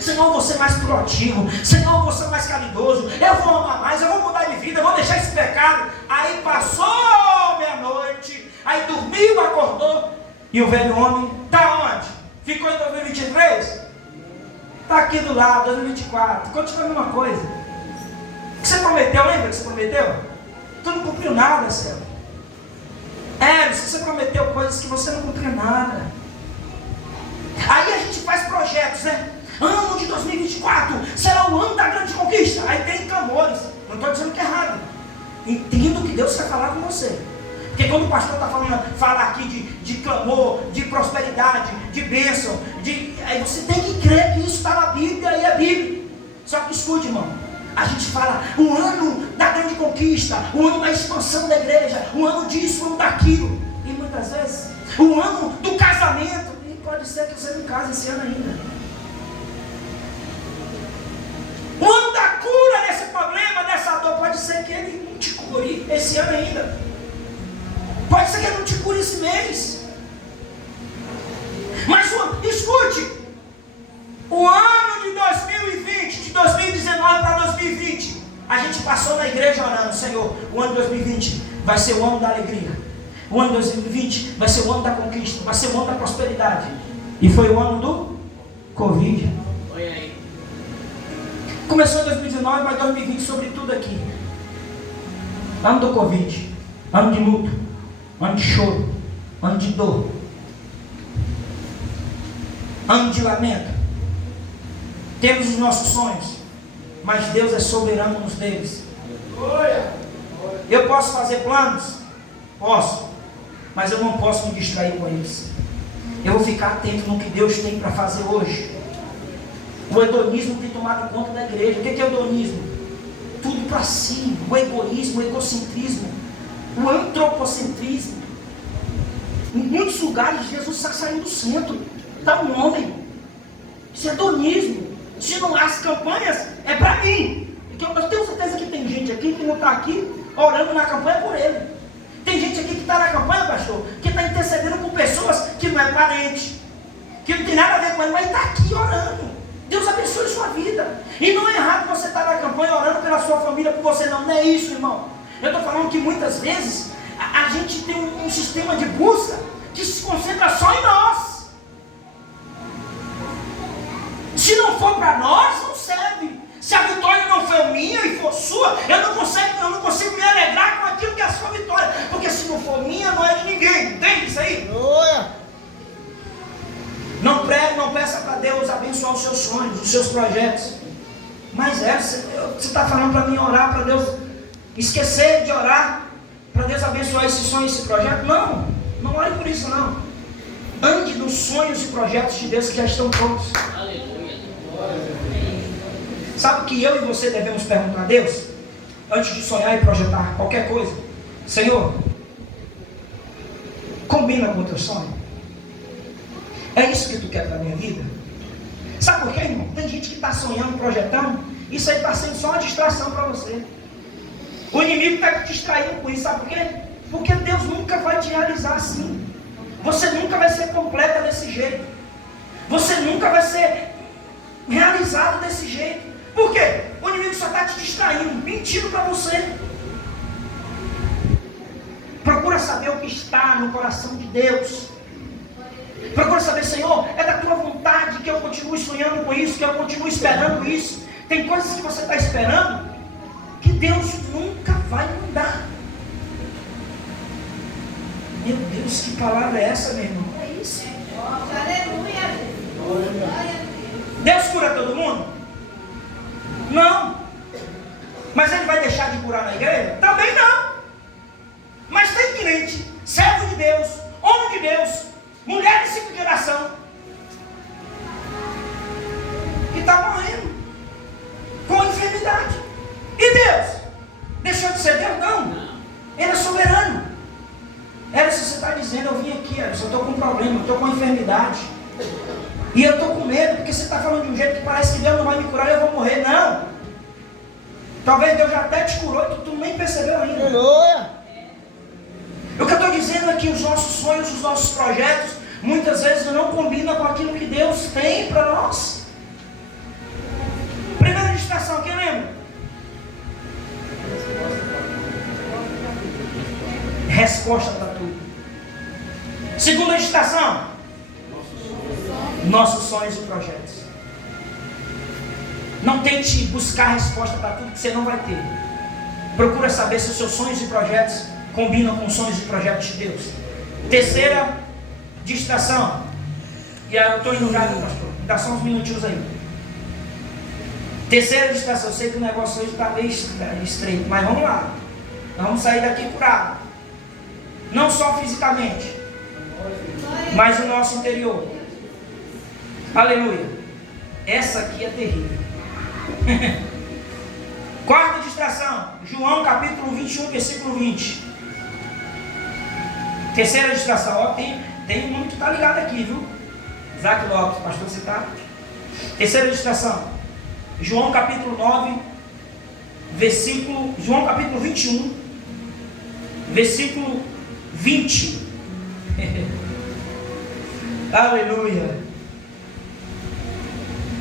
Senhor, eu vou ser mais proativo. Senhor, eu vou ser mais caridoso. Eu vou amar mais, eu vou mudar de vida, eu vou deixar esse pecado. Aí passou meia-noite, aí dormiu, acordou. E o velho homem está onde? Ficou em 2023? Está aqui do lado, 2024. Continua a mesma coisa. O que você prometeu, lembra que você prometeu? Tu não cumpriu nada, céu. Você prometeu coisas que você não cumpriu nada. Aí a gente faz projetos, né? Ano de 2024 será o ano da grande conquista. Aí tem clamores. Não estou dizendo que é errado. Entenda o que Deus quer falar com você. Porque quando o pastor está fala aqui de clamor, de prosperidade, de bênção, aí você tem que crer que isso está na Bíblia e é Bíblia. Só que escute, irmão. A gente fala o ano da grande conquista, o ano da expansão da igreja, o ano disso, o ano daquilo. E muitas vezes, o ano do casamento. E pode ser que você não case esse ano ainda. O ano da cura desse problema, dessa dor, pode ser que ele não te cure esse ano ainda. Pode ser que ele não te cure esse mês. Mas escute, o ano de 2020, de 2019 para 2020, A gente passou na igreja orando, Senhor, o ano 2020 vai ser o ano da alegria. O ano 2020 vai ser o ano da conquista, vai ser o ano da prosperidade. E foi o ano do Covid. Olha aí. Começou em 2019, mas 2020 sobre tudo aqui. Ano do Covid, ano de luto, ano de choro, ano de dor, ano de lamento. Temos os nossos sonhos, mas Deus é soberano nos deles. Eu posso fazer planos? Posso, mas eu não posso me distrair com eles. Eu vou ficar atento no que Deus tem para fazer hoje. O hedonismo tem tomado conta da igreja. O que é o hedonismo? Tudo para si. O egoísmo, o egocentrismo, o antropocentrismo. Em muitos lugares Jesus está saindo do centro. Está um homem. Isso é hedonismo. Se não as campanhas, é para mim. Porque eu tenho certeza que tem gente aqui que não está aqui orando na campanha por ele. Tem gente aqui que está na campanha, pastor, que está intercedendo por pessoas que não é parente, que não tem nada a ver com ele, mas está aqui orando. Deus abençoe sua vida. E não é errado você estar na campanha orando pela sua família, por você não. Não é isso, irmão. Eu estou falando que muitas vezes a gente tem um sistema de busca que se concentra só em nós. Se não for para nós, não serve. Se a vitória não for minha e for sua, eu não consigo me alegrar com aquilo que é a sua vitória. Porque se não for minha, não é de ninguém. Entende isso aí? Não peça para Deus abençoar os seus sonhos, os seus projetos. Mas você está falando para mim orar para Deus, esquecer de orar para Deus abençoar esse sonho, esse projeto? Não ore por isso não. Ande nos sonhos e projetos de Deus que já estão prontos. Aleluia. Sabe o que eu e você devemos perguntar a Deus? Antes de sonhar e projetar qualquer coisa. Senhor, combina com o teu sonho? É isso que tu quer para a minha vida? Sabe por quê, irmão? Tem gente que está sonhando, projetando. Isso aí está sendo só uma distração para você. O inimigo está te distraindo com isso. Sabe por quê? Porque Deus nunca vai te realizar assim. Você nunca vai ser completa desse jeito. Você nunca vai ser realizado desse jeito. Por quê? O inimigo só está te distraindo, mentindo para você. Procura saber o que está no coração de Deus. Procura saber, Senhor, é da tua vontade que eu continue sonhando com isso, que eu continue esperando isso. Tem coisas que você está esperando que Deus nunca vai mudar. Meu Deus, que palavra é essa, meu irmão? É isso. Aleluia. Deus cura todo mundo? Não. Mas Ele vai deixar de curar na igreja? Também não. Mas tem crente, servo de Deus, homem de Deus, mulher de 5 geração, que está morrendo com enfermidade. E Deus? Deixou de ser Deus? Não. Ele é soberano. Se você está dizendo, eu vim aqui, eu estou com um problema, eu estou com enfermidade, e eu estou com medo, porque você está falando de um jeito que parece que Deus não vai me curar e eu vou morrer. Não. Talvez Deus já até te curou e tu nem percebeu ainda. Aleluia. O que eu estou dizendo é que os nossos sonhos, os nossos projetos, muitas vezes não combinam com aquilo que Deus tem para nós. Primeira distração, quem lembra? Resposta para tudo. Segunda distração, nossos sonhos e projetos. Não tente buscar resposta para tudo que você não vai ter. Procura saber se os seus sonhos e projetos combinam com os sonhos e projetos de Deus. Terceira distração. E eu estou indo já, pastor. Dá só uns minutinhos aí. Terceira distração. Eu sei que o negócio hoje está meio estreito, mas vamos lá. Nós vamos sair daqui curados. Não só fisicamente, mas o nosso interior. Aleluia. Essa aqui é terrível. Quarta distração. João capítulo 21, versículo 20. Terceira distração. Ó, tem um nome que está ligado aqui, viu? Isaac Lopes, pastor, você está? Terceira distração. João capítulo 9, versículo. João capítulo 21, versículo 20. Aleluia.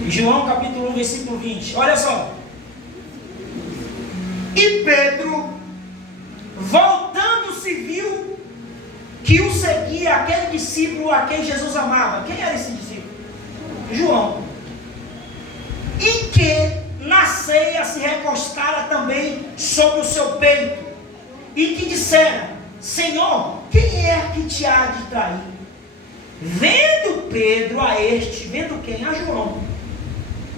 João capítulo 1, versículo 20. Olha só. E Pedro, voltando-se, viu que o seguia aquele discípulo a quem Jesus amava. Quem era esse discípulo? João. E que na ceia se recostara também sobre o seu peito. E que dissera: Senhor, quem é que te há de trair? Vendo Pedro a este, vendo quem? A João,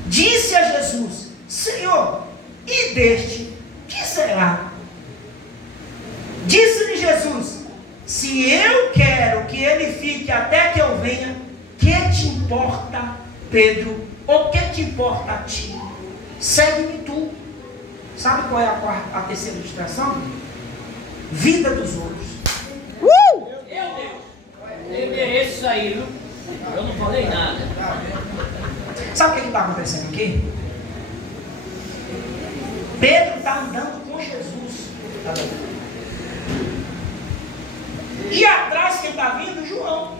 disse a Jesus: Senhor, e deste, que será? Disse-lhe Jesus: se eu quero que ele fique até que eu venha, que te importa, Pedro? Ou que te importa a ti? Segue-me tu. Sabe qual é a terceira distração? Vida dos outros. Meu Deus, eu mereço isso aí, viu? Eu não falei nada. Sabe o que está acontecendo aqui? Pedro está andando com Jesus. E atrás quem está vindo? João,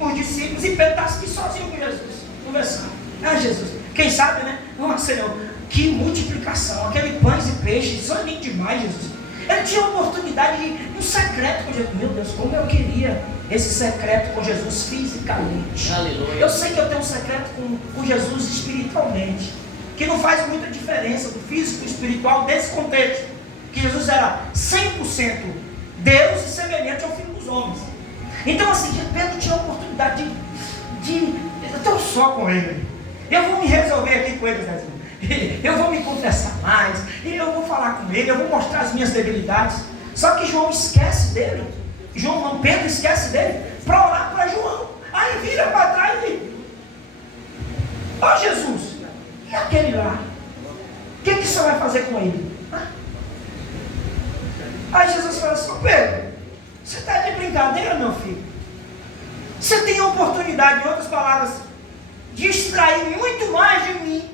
os discípulos. E Pedro está aqui sozinho com Jesus, conversando. Ah, Jesus, quem sabe, né? Nossa, Senhor, que multiplicação. Aquele pães e peixes, isso é lindo demais, Jesus. Ele tinha a oportunidade de um secreto com Jesus. Meu Deus, como eu queria esse secreto com Jesus fisicamente. Aleluia. Eu sei que eu tenho um secreto com Jesus espiritualmente, que não faz muita diferença do físico e espiritual desse contexto, que Jesus era 100% Deus e semelhante ao Filho dos Homens. Então assim, Pedro tinha a oportunidade de eu estou só com ele, eu vou me resolver aqui com ele, Jesus. Eu vou me confessar mais, eu vou falar com ele, eu vou mostrar as minhas debilidades. Só que João esquece dele. Pedro esquece dele para orar para João. Aí vira para trás e ó Jesus, e aquele lá? O que você vai fazer com ele? Aí Jesus fala assim: Pedro, você está de brincadeira, meu filho? Você tem a oportunidade, em outras palavras, de extrair muito mais de mim.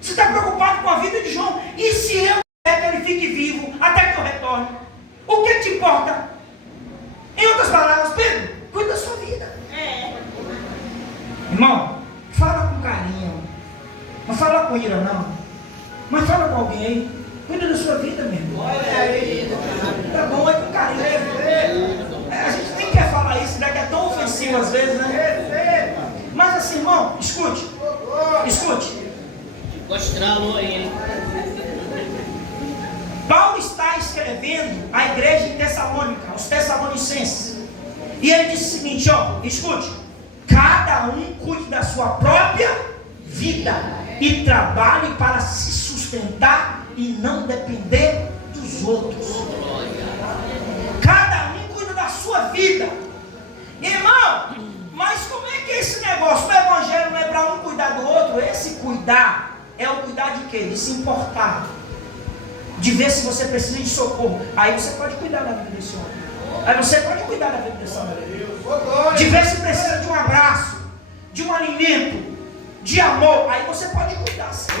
Você está preocupado com a vida de João. E se eu quero que ele fique vivo até que eu retorne? O que te importa? Em outras palavras, Pedro, cuida da sua vida. Irmão, fala com carinho. Não fala com ira, não. Mas fala com alguém. Cuida da sua vida, meu irmão. Tá bom, é com carinho. A gente nem quer falar isso, né? Que é tão ofensivo às vezes, né? Mas assim, irmão, escute. Estralou aí, hein? Paulo está escrevendo à igreja em Tessalônica, aos Tessalonicenses. E ele disse o seguinte, ó, escute: cada um cuide da sua própria vida e trabalhe para se sustentar e não depender dos outros. Cada um cuida da sua vida. Irmão, mas como é que é esse negócio? O evangelho não é para um cuidar do outro. Esse cuidar é o cuidar de quê? De se importar, de ver se você precisa de socorro. Aí você pode cuidar da vida desse homem. Aí você pode cuidar da vida dessa mulher. De ver se precisa de um abraço, de um alimento, de amor. Aí você pode cuidar, sim.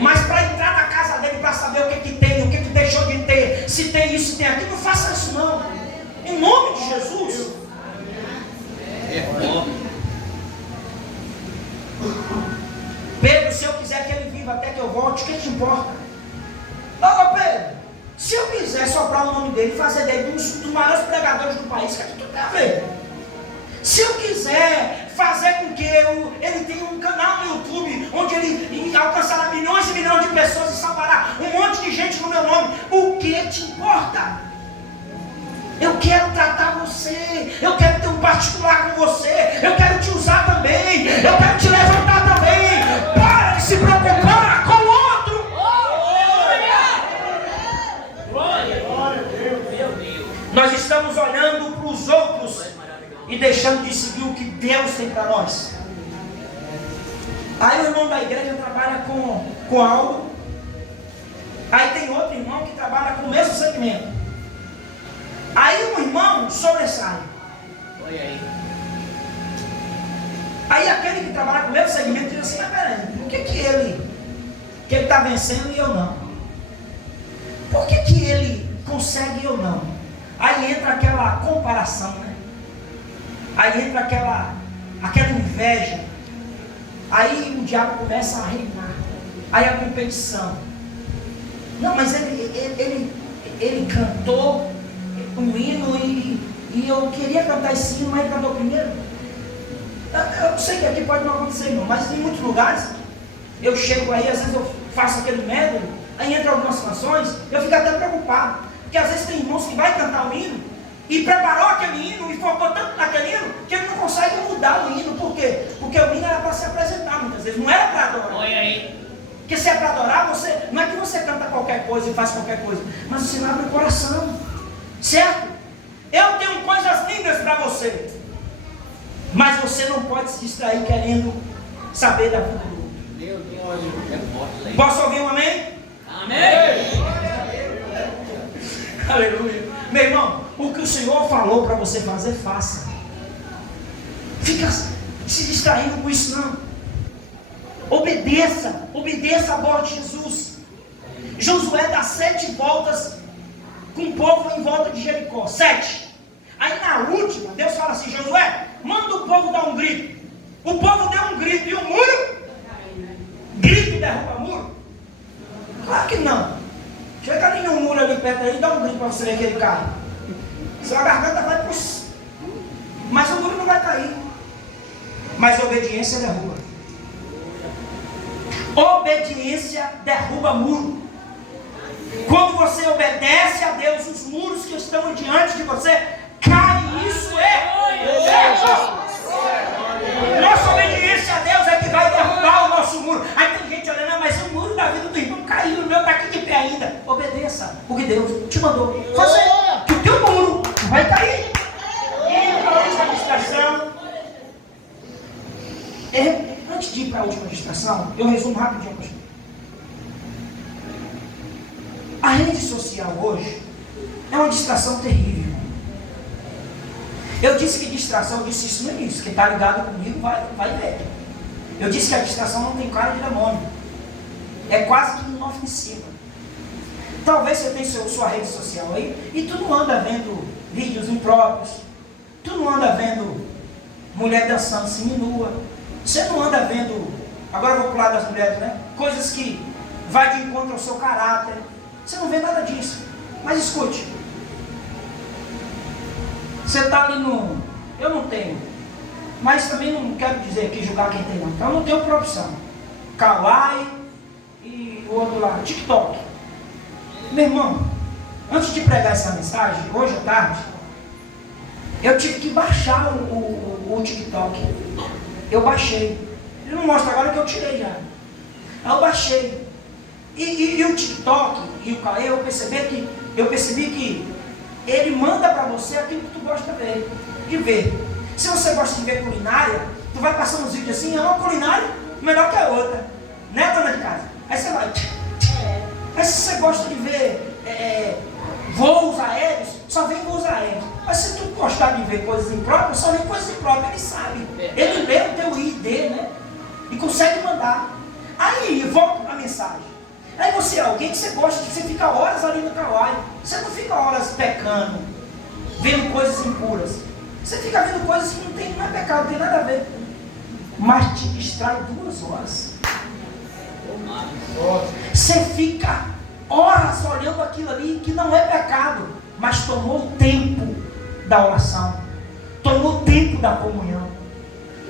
Mas para entrar na casa dele para saber o que tem, o que deixou de ter, se tem isso, se tem aquilo, não faça isso não. Em nome de Jesus. Pedro, se eu quiser que ele viva até que eu volte, o que te importa? Ô Pedro, se eu quiser soprar o nome dele e fazer dele um dos maiores pregadores do país, o que tu tem a ver? Se eu quiser fazer com que ele tenha um canal no YouTube, onde ele alcançará milhões e milhões de pessoas e salvará um monte de gente no meu nome, o que te importa? Eu quero tratar você, eu quero ter um particular com você, eu quero te usar também, eu quero te levantar também. Para de se preocupar com o outro. Nós estamos olhando para os outros e deixando de seguir o que Deus tem para nós. Aí o irmão da igreja trabalha com algo. Aí tem outro irmão que trabalha com o mesmo segmento. Aí um irmão sobressai. Olha aí. Aí aquele que trabalha com o mesmo segmento diz assim: mas peraí, por que ele está vencendo e eu não? Por que ele consegue e eu não? Aí entra aquela comparação, né? Aí entra aquela inveja. Aí o diabo começa a reinar. Aí a competição. Não, mas ele cantou um hino e eu queria cantar esse hino, mas ele cantou primeiro. Eu sei que aqui pode não acontecer, não, mas em muitos lugares eu chego aí, às vezes eu faço aquele método, aí entra algumas canções, eu fico até preocupado, porque às vezes tem irmãos que vai cantar o hino e preparou aquele hino e focou tanto naquele hino que ele não consegue mudar o hino. Por quê? Porque o hino era para se apresentar muitas vezes, não era para adorar. Olha aí. Porque se é para adorar, não é que você canta qualquer coisa e faz qualquer coisa, mas você abre o coração, certo? Eu tenho coisas lindas para você, mas você não pode se distrair querendo saber da vida do outro. Meu Deus, é forte aí. Posso ouvir um amém? Amém. Aleluia. Meu irmão, o que o Senhor falou para você fazer, faça. Fica se distraindo com isso não. Obedeça a voz de Jesus. Josué dá 7 voltas com o povo em volta de Jericó. 7. Aí na última, Deus fala assim: Josué, manda o povo dar um grito. O povo deu um grito e o muro? Grito derruba muro? Claro que não. Chega ali no muro ali perto aí e dá um grito para você ver que ele cai. Sua garganta vai pro... Mas o muro não vai cair. Mas a obediência derruba. Obediência derruba muro. Quando você obedece a Deus, os muros que estão diante de você caem. Isso é certo. Nossa obediência a Deus é que vai derrubar o nosso muro. Aí tem gente olhando, mas o muro da vida do irmão caiu, o meu está aqui de pé ainda. Obedeça o que Deus te mandou fazer, que o teu muro vai cair. E para a última distração, antes de ir para a última distração, eu resumo rapidinho, pastor. A rede social hoje é uma distração terrível. Eu disse que distração, eu disse isso no início. Quem está ligado comigo vai ver. Eu disse que a distração não tem cara de demônio. É quase que inofensiva. Talvez você tenha sua rede social aí e tu não anda vendo vídeos impróprios. Tu não anda vendo mulher dançando seminua. Você não anda vendo, agora eu vou pular das mulheres, né? Coisas que vai de encontro ao seu caráter. Você não vê nada disso. Mas escute. Você está ali no... Eu não tenho. Mas também não quero dizer aqui julgar quem tem não. Então eu não tenho por opção. Kawaii e o outro lá, TikTok. Meu irmão, antes de pregar essa mensagem, hoje à tarde, eu tive que baixar o TikTok. Eu baixei. Ele não mostra agora que eu tirei já. Aí eu baixei. E o TikTok e o Kawaii, eu percebi que ele manda para você aquilo que tu gosta de ver. Se você gosta de ver culinária, tu vai passando uns vídeos assim, é uma culinária melhor que a outra, né, dona de casa? Aí você vai. Mas se você gosta de ver voos aéreos, só vem voos aéreos. Mas se tu gostar de ver coisas impróprias, só vem coisas impróprias. Ele sabe. Ele lê o teu ID, né? E consegue mandar. Aí volta para a mensagem. Aí você é alguém que você gosta de, você fica horas ali no Kawaii. Você não fica horas pecando, vendo coisas impuras. Você fica vendo coisas que não é pecado, não tem nada a ver. Mas te distrai 2 horas. Você fica horas olhando aquilo ali que não é pecado, mas tomou o tempo da oração, tomou o tempo da comunhão,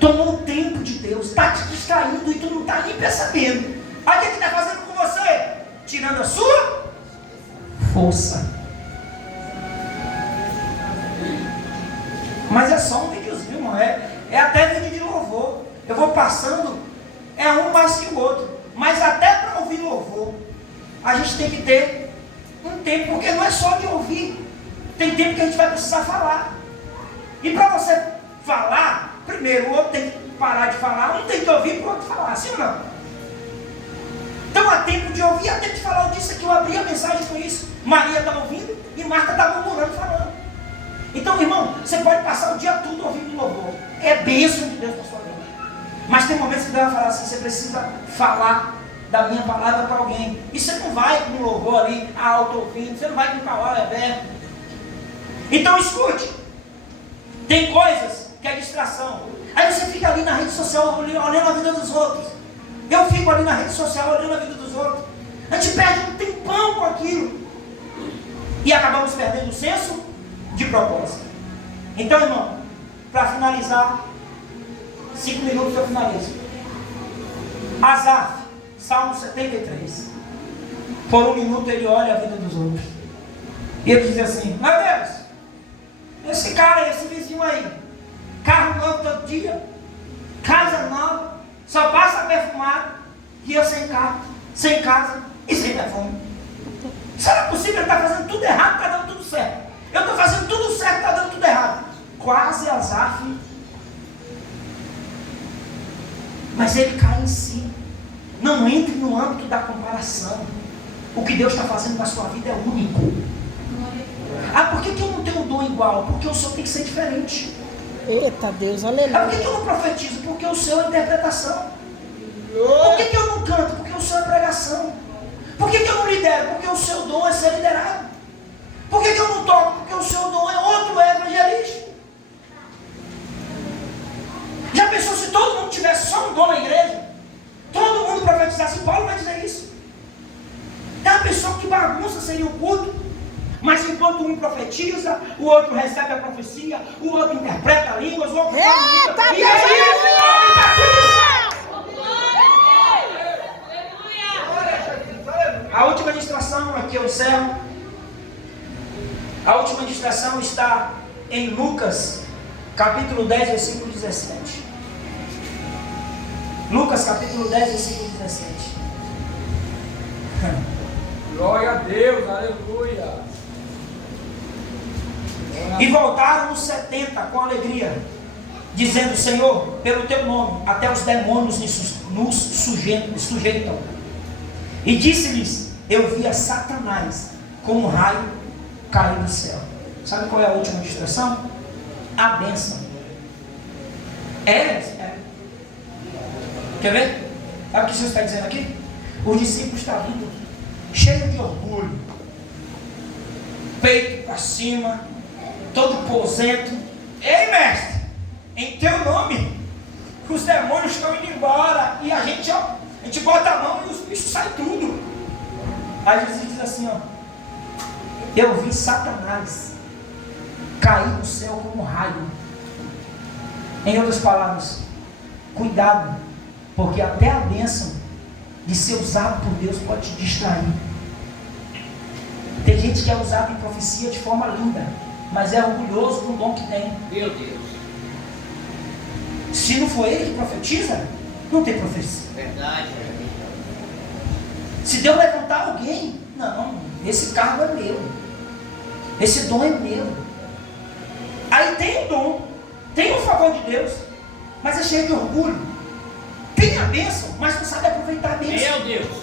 tomou o tempo de Deus, está te distraindo e tu não está nem percebendo. Aí o que está fazendo com você? Tirando a sua força. Mas é só um videozinho, irmão. É até vídeo de louvor. Eu vou passando, é um mais que o outro. Mas até para ouvir louvor, a gente tem que ter um tempo, porque não é só de ouvir. Tem tempo que a gente vai precisar falar. E para você falar, primeiro o outro tem que parar de falar, um tem que ouvir para o outro falar, sim ou não? Então há tempo de ouvir, há tempo de falar. Eu disse que eu abri a mensagem com isso. Maria estava ouvindo e Marta estava murmurando, falando. Então, irmão, você pode passar o dia todo ouvindo louvor. É bênção de Deus na sua vida. Mas tem momentos que Deus vai falar assim, você precisa falar da minha palavra para alguém. E você não vai com o louvor ali, alto ouvindo, você não vai com o cavalo aberto. Então escute. Tem coisas que é distração. Aí você fica ali na rede social olhando a vida dos outros. Eu fico ali na rede social olhando a vida dos outros. A gente perde um tempo pão com aquilo. E acabamos perdendo o senso de propósito. Então, irmão, para finalizar, 5 minutos eu finalizo. Asaf, Salmo 73. Por 1 minuto ele olha a vida dos outros. E ele diz assim: meu Deus, esse cara, esse vizinho aí, carro novo todo dia, casa nova, só passa perfumado, e eu sem carro, sem casa e sem perfume. Será possível? Ele está fazendo tudo errado, está dando tudo certo. Eu estou fazendo tudo certo, está dando tudo errado. Quase Asaf. Mas ele cai em si. Não entre no âmbito da comparação. O que Deus está fazendo na sua vida é único. Ah, por que eu não tenho um dom igual? Porque o seu tem que ser diferente. Eita Deus, Ah, aleluia. por que eu não profetizo? Porque o seu é interpretação. Por que eu não canto? Porque o seu é pregação. Por que eu não lidero? Porque o seu dom é ser liderado. Por que eu não toco? Porque o seu dom é outro, é evangelista. Já pensou se todo mundo tivesse só um dom na igreja? Todo mundo profetizasse? Paulo vai dizer isso. Já pensou que bagunça seria o culto? Mas enquanto um profetiza, o outro recebe a profecia, o outro interpreta línguas, o outro Eita fala Deus, aleluia. A última distração, aqui eu encerro. A última distração está em Lucas, capítulo 10, versículo 17. Lucas, capítulo 10, versículo 17. Glória a Deus, aleluia. E voltaram os 70 com alegria, dizendo: Senhor, pelo teu nome, até os demônios nos sujeitam. E disse-lhes: eu via Satanás como um raio cair do céu. Sabe qual é a última distração? A bênção. É. Quer ver? Sabe o que Jesus está dizendo aqui? Os discípulos estão vindo cheios de orgulho, peito para cima, todo posento. Ei, mestre, em teu nome os demônios estão indo embora, e a gente bota a mão e os bichos saem tudo. Aí Jesus diz assim, ó: eu vi Satanás cair do céu como um raio. Em outras palavras, cuidado, porque até a bênção de ser usado por Deus pode te distrair. Tem gente que é usada em profecia de forma linda, mas é orgulhoso com o dom que tem. Meu Deus. Se não for ele que profetiza, não tem profecia. Verdade. Se Deus levantar alguém, não, esse cargo é meu, esse dom é meu. Aí tem o dom, tem o favor de Deus, mas é cheio de orgulho. Tem a bênção, mas não sabe aproveitar a bênção. Meu Deus.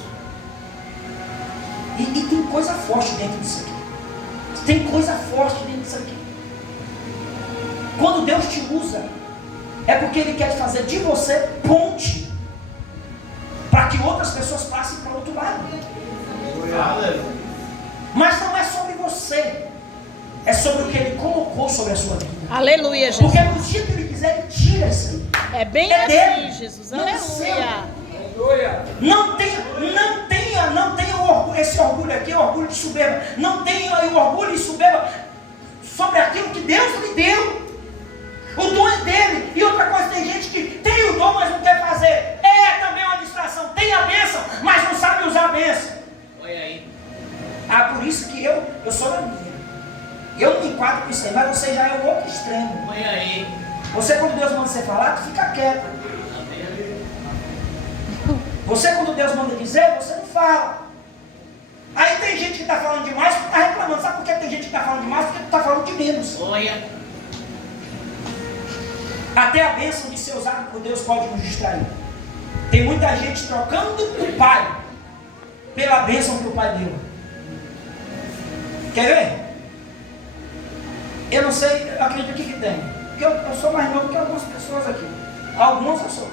E tem coisa forte dentro disso aqui. Tem coisa forte dentro disso aqui. Quando Deus te usa, é porque Ele quer fazer de você ponte, para que outras pessoas passem para o outro lado. Mas não é sobre você, é sobre o que Ele colocou sobre a sua vida. Aleluia, Jesus. Porque no dia que Ele quiser, Ele tira isso aí. É bem É assim, dele. Jesus. Não é Aleluia. Aleluia. Não tenha esse orgulho aqui, o orgulho de soberba. Não tenha o orgulho e soberba sobre aquilo que Deus lhe deu. O dom é dele. E outra coisa, tem gente que tem o dom, mas não quer fazer. É também uma distração. Tem a bênção, mas não sabe usar a bênção. Olha aí. Ah, por isso que eu sou na minha. Eu não me enquadro com isso aí, mas você já é o outro extremo. Olha aí. Você, quando Deus manda você falar, tu fica quieto. Você, quando Deus manda dizer, você não fala. Aí tem gente que está falando demais, que está reclamando. Sabe por que tem gente que está falando demais? Porque tu está falando de menos. Olha. Até a bênção de ser usado por Deus pode nos distrair. Tem muita gente trocando o pai pela bênção que o pai deu. Quer ver? Eu não sei, eu acredito que tem. Porque eu sou mais novo que algumas pessoas aqui. Alguns eu sou.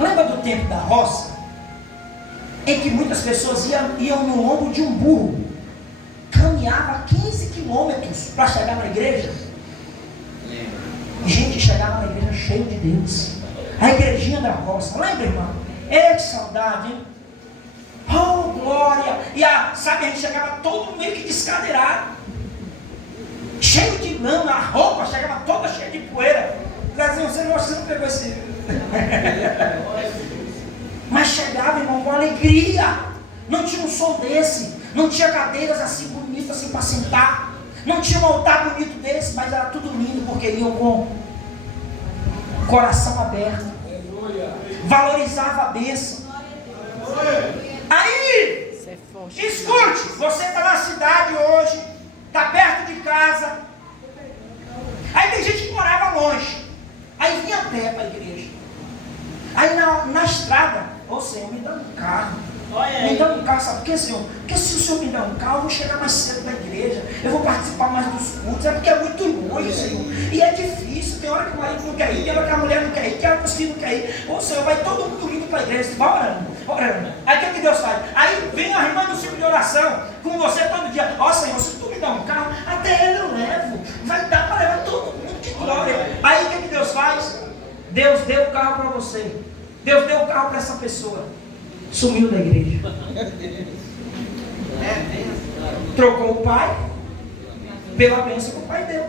Lembra do tempo da roça? Em que muitas pessoas iam no ombro de um burro. Caminhava 15 quilômetros para chegar na igreja. Gente chegava na igreja cheio de Deus. A igrejinha da roça. Lembra, irmão? É que saudade, hein? Oh, glória. E sabe, a gente chegava todo meio que descadeirado, cheio de lama, a roupa chegava toda cheia de poeira. Zezinho, você não pegou esse... Mas chegava, irmão, com alegria. Não tinha um som desse, não tinha cadeiras assim bonitas assim para sentar, não tinha um altar bonito desse, mas era tudo lindo, porque iam com coração aberto, valorizava a bênção. Aí, Isso é forte. escute, você está na cidade hoje, está perto de casa, aí tem gente que morava longe, aí vinha a pé para a igreja, aí na estrada, ô Senhor, me dá um carro. Me dá um carro, sabe por quê, Senhor? Porque se o Senhor me der um carro, eu vou chegar mais cedo na igreja, eu vou participar mais dos cultos, é porque é muito longe, Senhor, e é difícil, tem hora que o marido não quer ir, tem hora que a mulher não quer ir, tem hora que os filhos não querem ir. Ô Senhor, vai todo mundo indo para a igreja, vai orando, orando. Aí o que Deus faz? Aí vem a irmã do ciclo de oração com você todo dia. Ó Senhor, se tu me dá um carro, até ele eu levo, vai dar para levar todo mundo de glória. Aí o que Deus faz? Deus deu o carro para você, Deus deu o carro para essa pessoa, sumiu da igreja, trocou o pai pela bênção que o pai deu.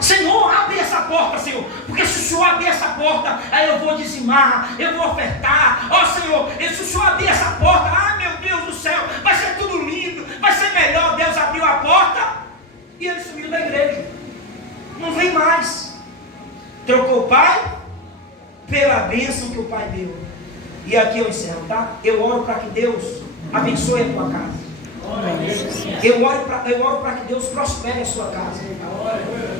Senhor, abre essa porta, Senhor, porque se o Senhor abrir essa porta, aí eu vou dizimar, eu vou ofertar. Ó Senhor, se o Senhor abrir essa porta, ah meu Deus do céu, vai ser tudo lindo, vai ser melhor. Deus abriu a porta e ele sumiu da igreja, não vem mais, trocou o pai pela bênção que o pai deu. E aqui eu encerro, tá? Eu oro para que Deus abençoe a tua casa. Eu oro para que Deus prospere a sua casa.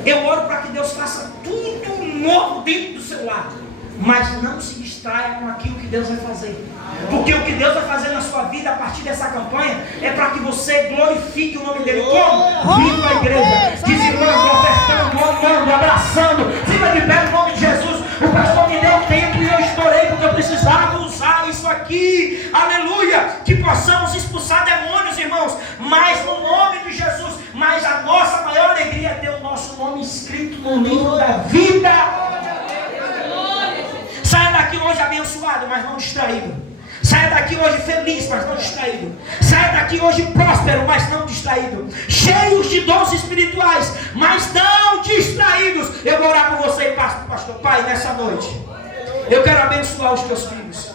Eu oro para que Deus faça tudo novo dentro do seu lar. Mas não se distraia com aquilo que Deus vai fazer. Porque o que Deus vai fazer na sua vida a partir dessa campanha é para que você glorifique o nome dele. Como? Vindo à igreja, dizimando, ofertando, amando, abraçando. Fica de pé no nome de Jesus. O pastor me deu tempo e eu estourei porque eu precisava usar isso aqui. Aleluia! Que possamos expulsar demônios, irmãos. Mas no nome de Jesus. Mas a nossa maior alegria é ter o nosso nome escrito no livro da vida. Saia daqui hoje abençoado, mas não distraído. Saia daqui hoje feliz, mas não distraído. Saia daqui hoje próspero, mas não distraído. Cheios de dons espirituais, mas não distraídos. Eu vou orar por você, pastor. Pai, nessa noite, eu quero abençoar os teus filhos.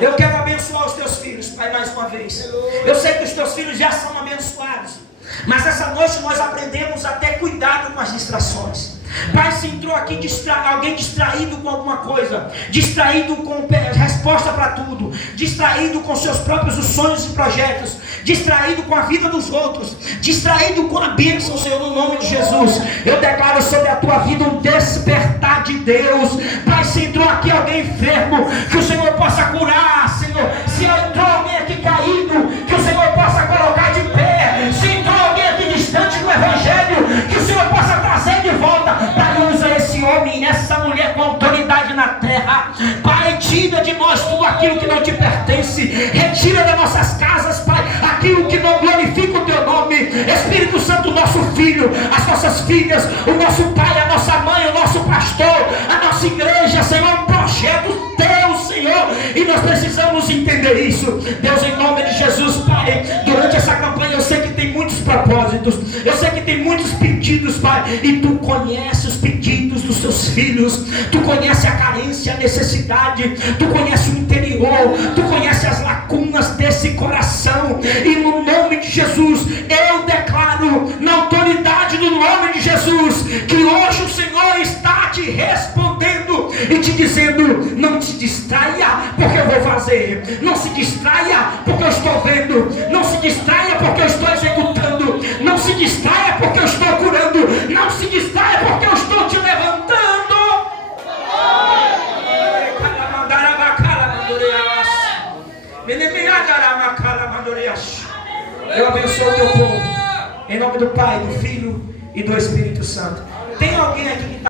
Eu quero abençoar os teus filhos, Pai, mais uma vez. Eu sei que os teus filhos já são abençoados, mas essa noite nós aprendemos a ter cuidado com as distrações. Pai, se entrou aqui alguém distraído com alguma coisa, distraído com resposta para tudo, distraído com seus próprios sonhos e projetos, distraído com a vida dos outros, distraído com a bênção, Senhor, no nome de Jesus, eu declaro sobre a tua vida um despertar de Deus. Pai, se entrou aqui alguém enfermo, que o Senhor possa curar, Senhor. Se entrou alguém aqui caído, que o Senhor possa colocar de pé. Se entrou alguém aqui distante do Evangelho, que o Senhor possa trazer de volta. Pai, usa esse homem, essa mulher com autoridade na terra. Pai, tira de nós tudo aquilo que não te pertence. Retira das nossas casas, Pai, aquilo que não glorifica o teu nome. Espírito Santo, nosso filho, as nossas filhas, o nosso pai, a nossa mãe, o nosso pastor, a nossa igreja, Senhor, um projeto teu, Senhor, e nós precisamos entender isso. Deus, em nome de Jesus, Pai, durante essa campanha eu sei que tem muitos propósitos, eu sei que tem muitos pedidos, Pai, e tu conhece os pedidos dos seus filhos, tu conhece a carência, a necessidade, tu conhece o interior, tu conhece as lacunas desse coração, e no nome de Jesus eu declaro, na autoridade do nome de Jesus, que hoje o Senhor está te respondendo e te dizendo: não se distraia porque eu vou fazer, não se distraia porque eu estou vendo, não se distraia porque eu estou executando, não se distraia porque eu estou curando, não se distraia porque eu estou te levantando. Eu abençoo o teu povo em nome do Pai, do Filho e do Espírito Santo. Tem alguém aqui que está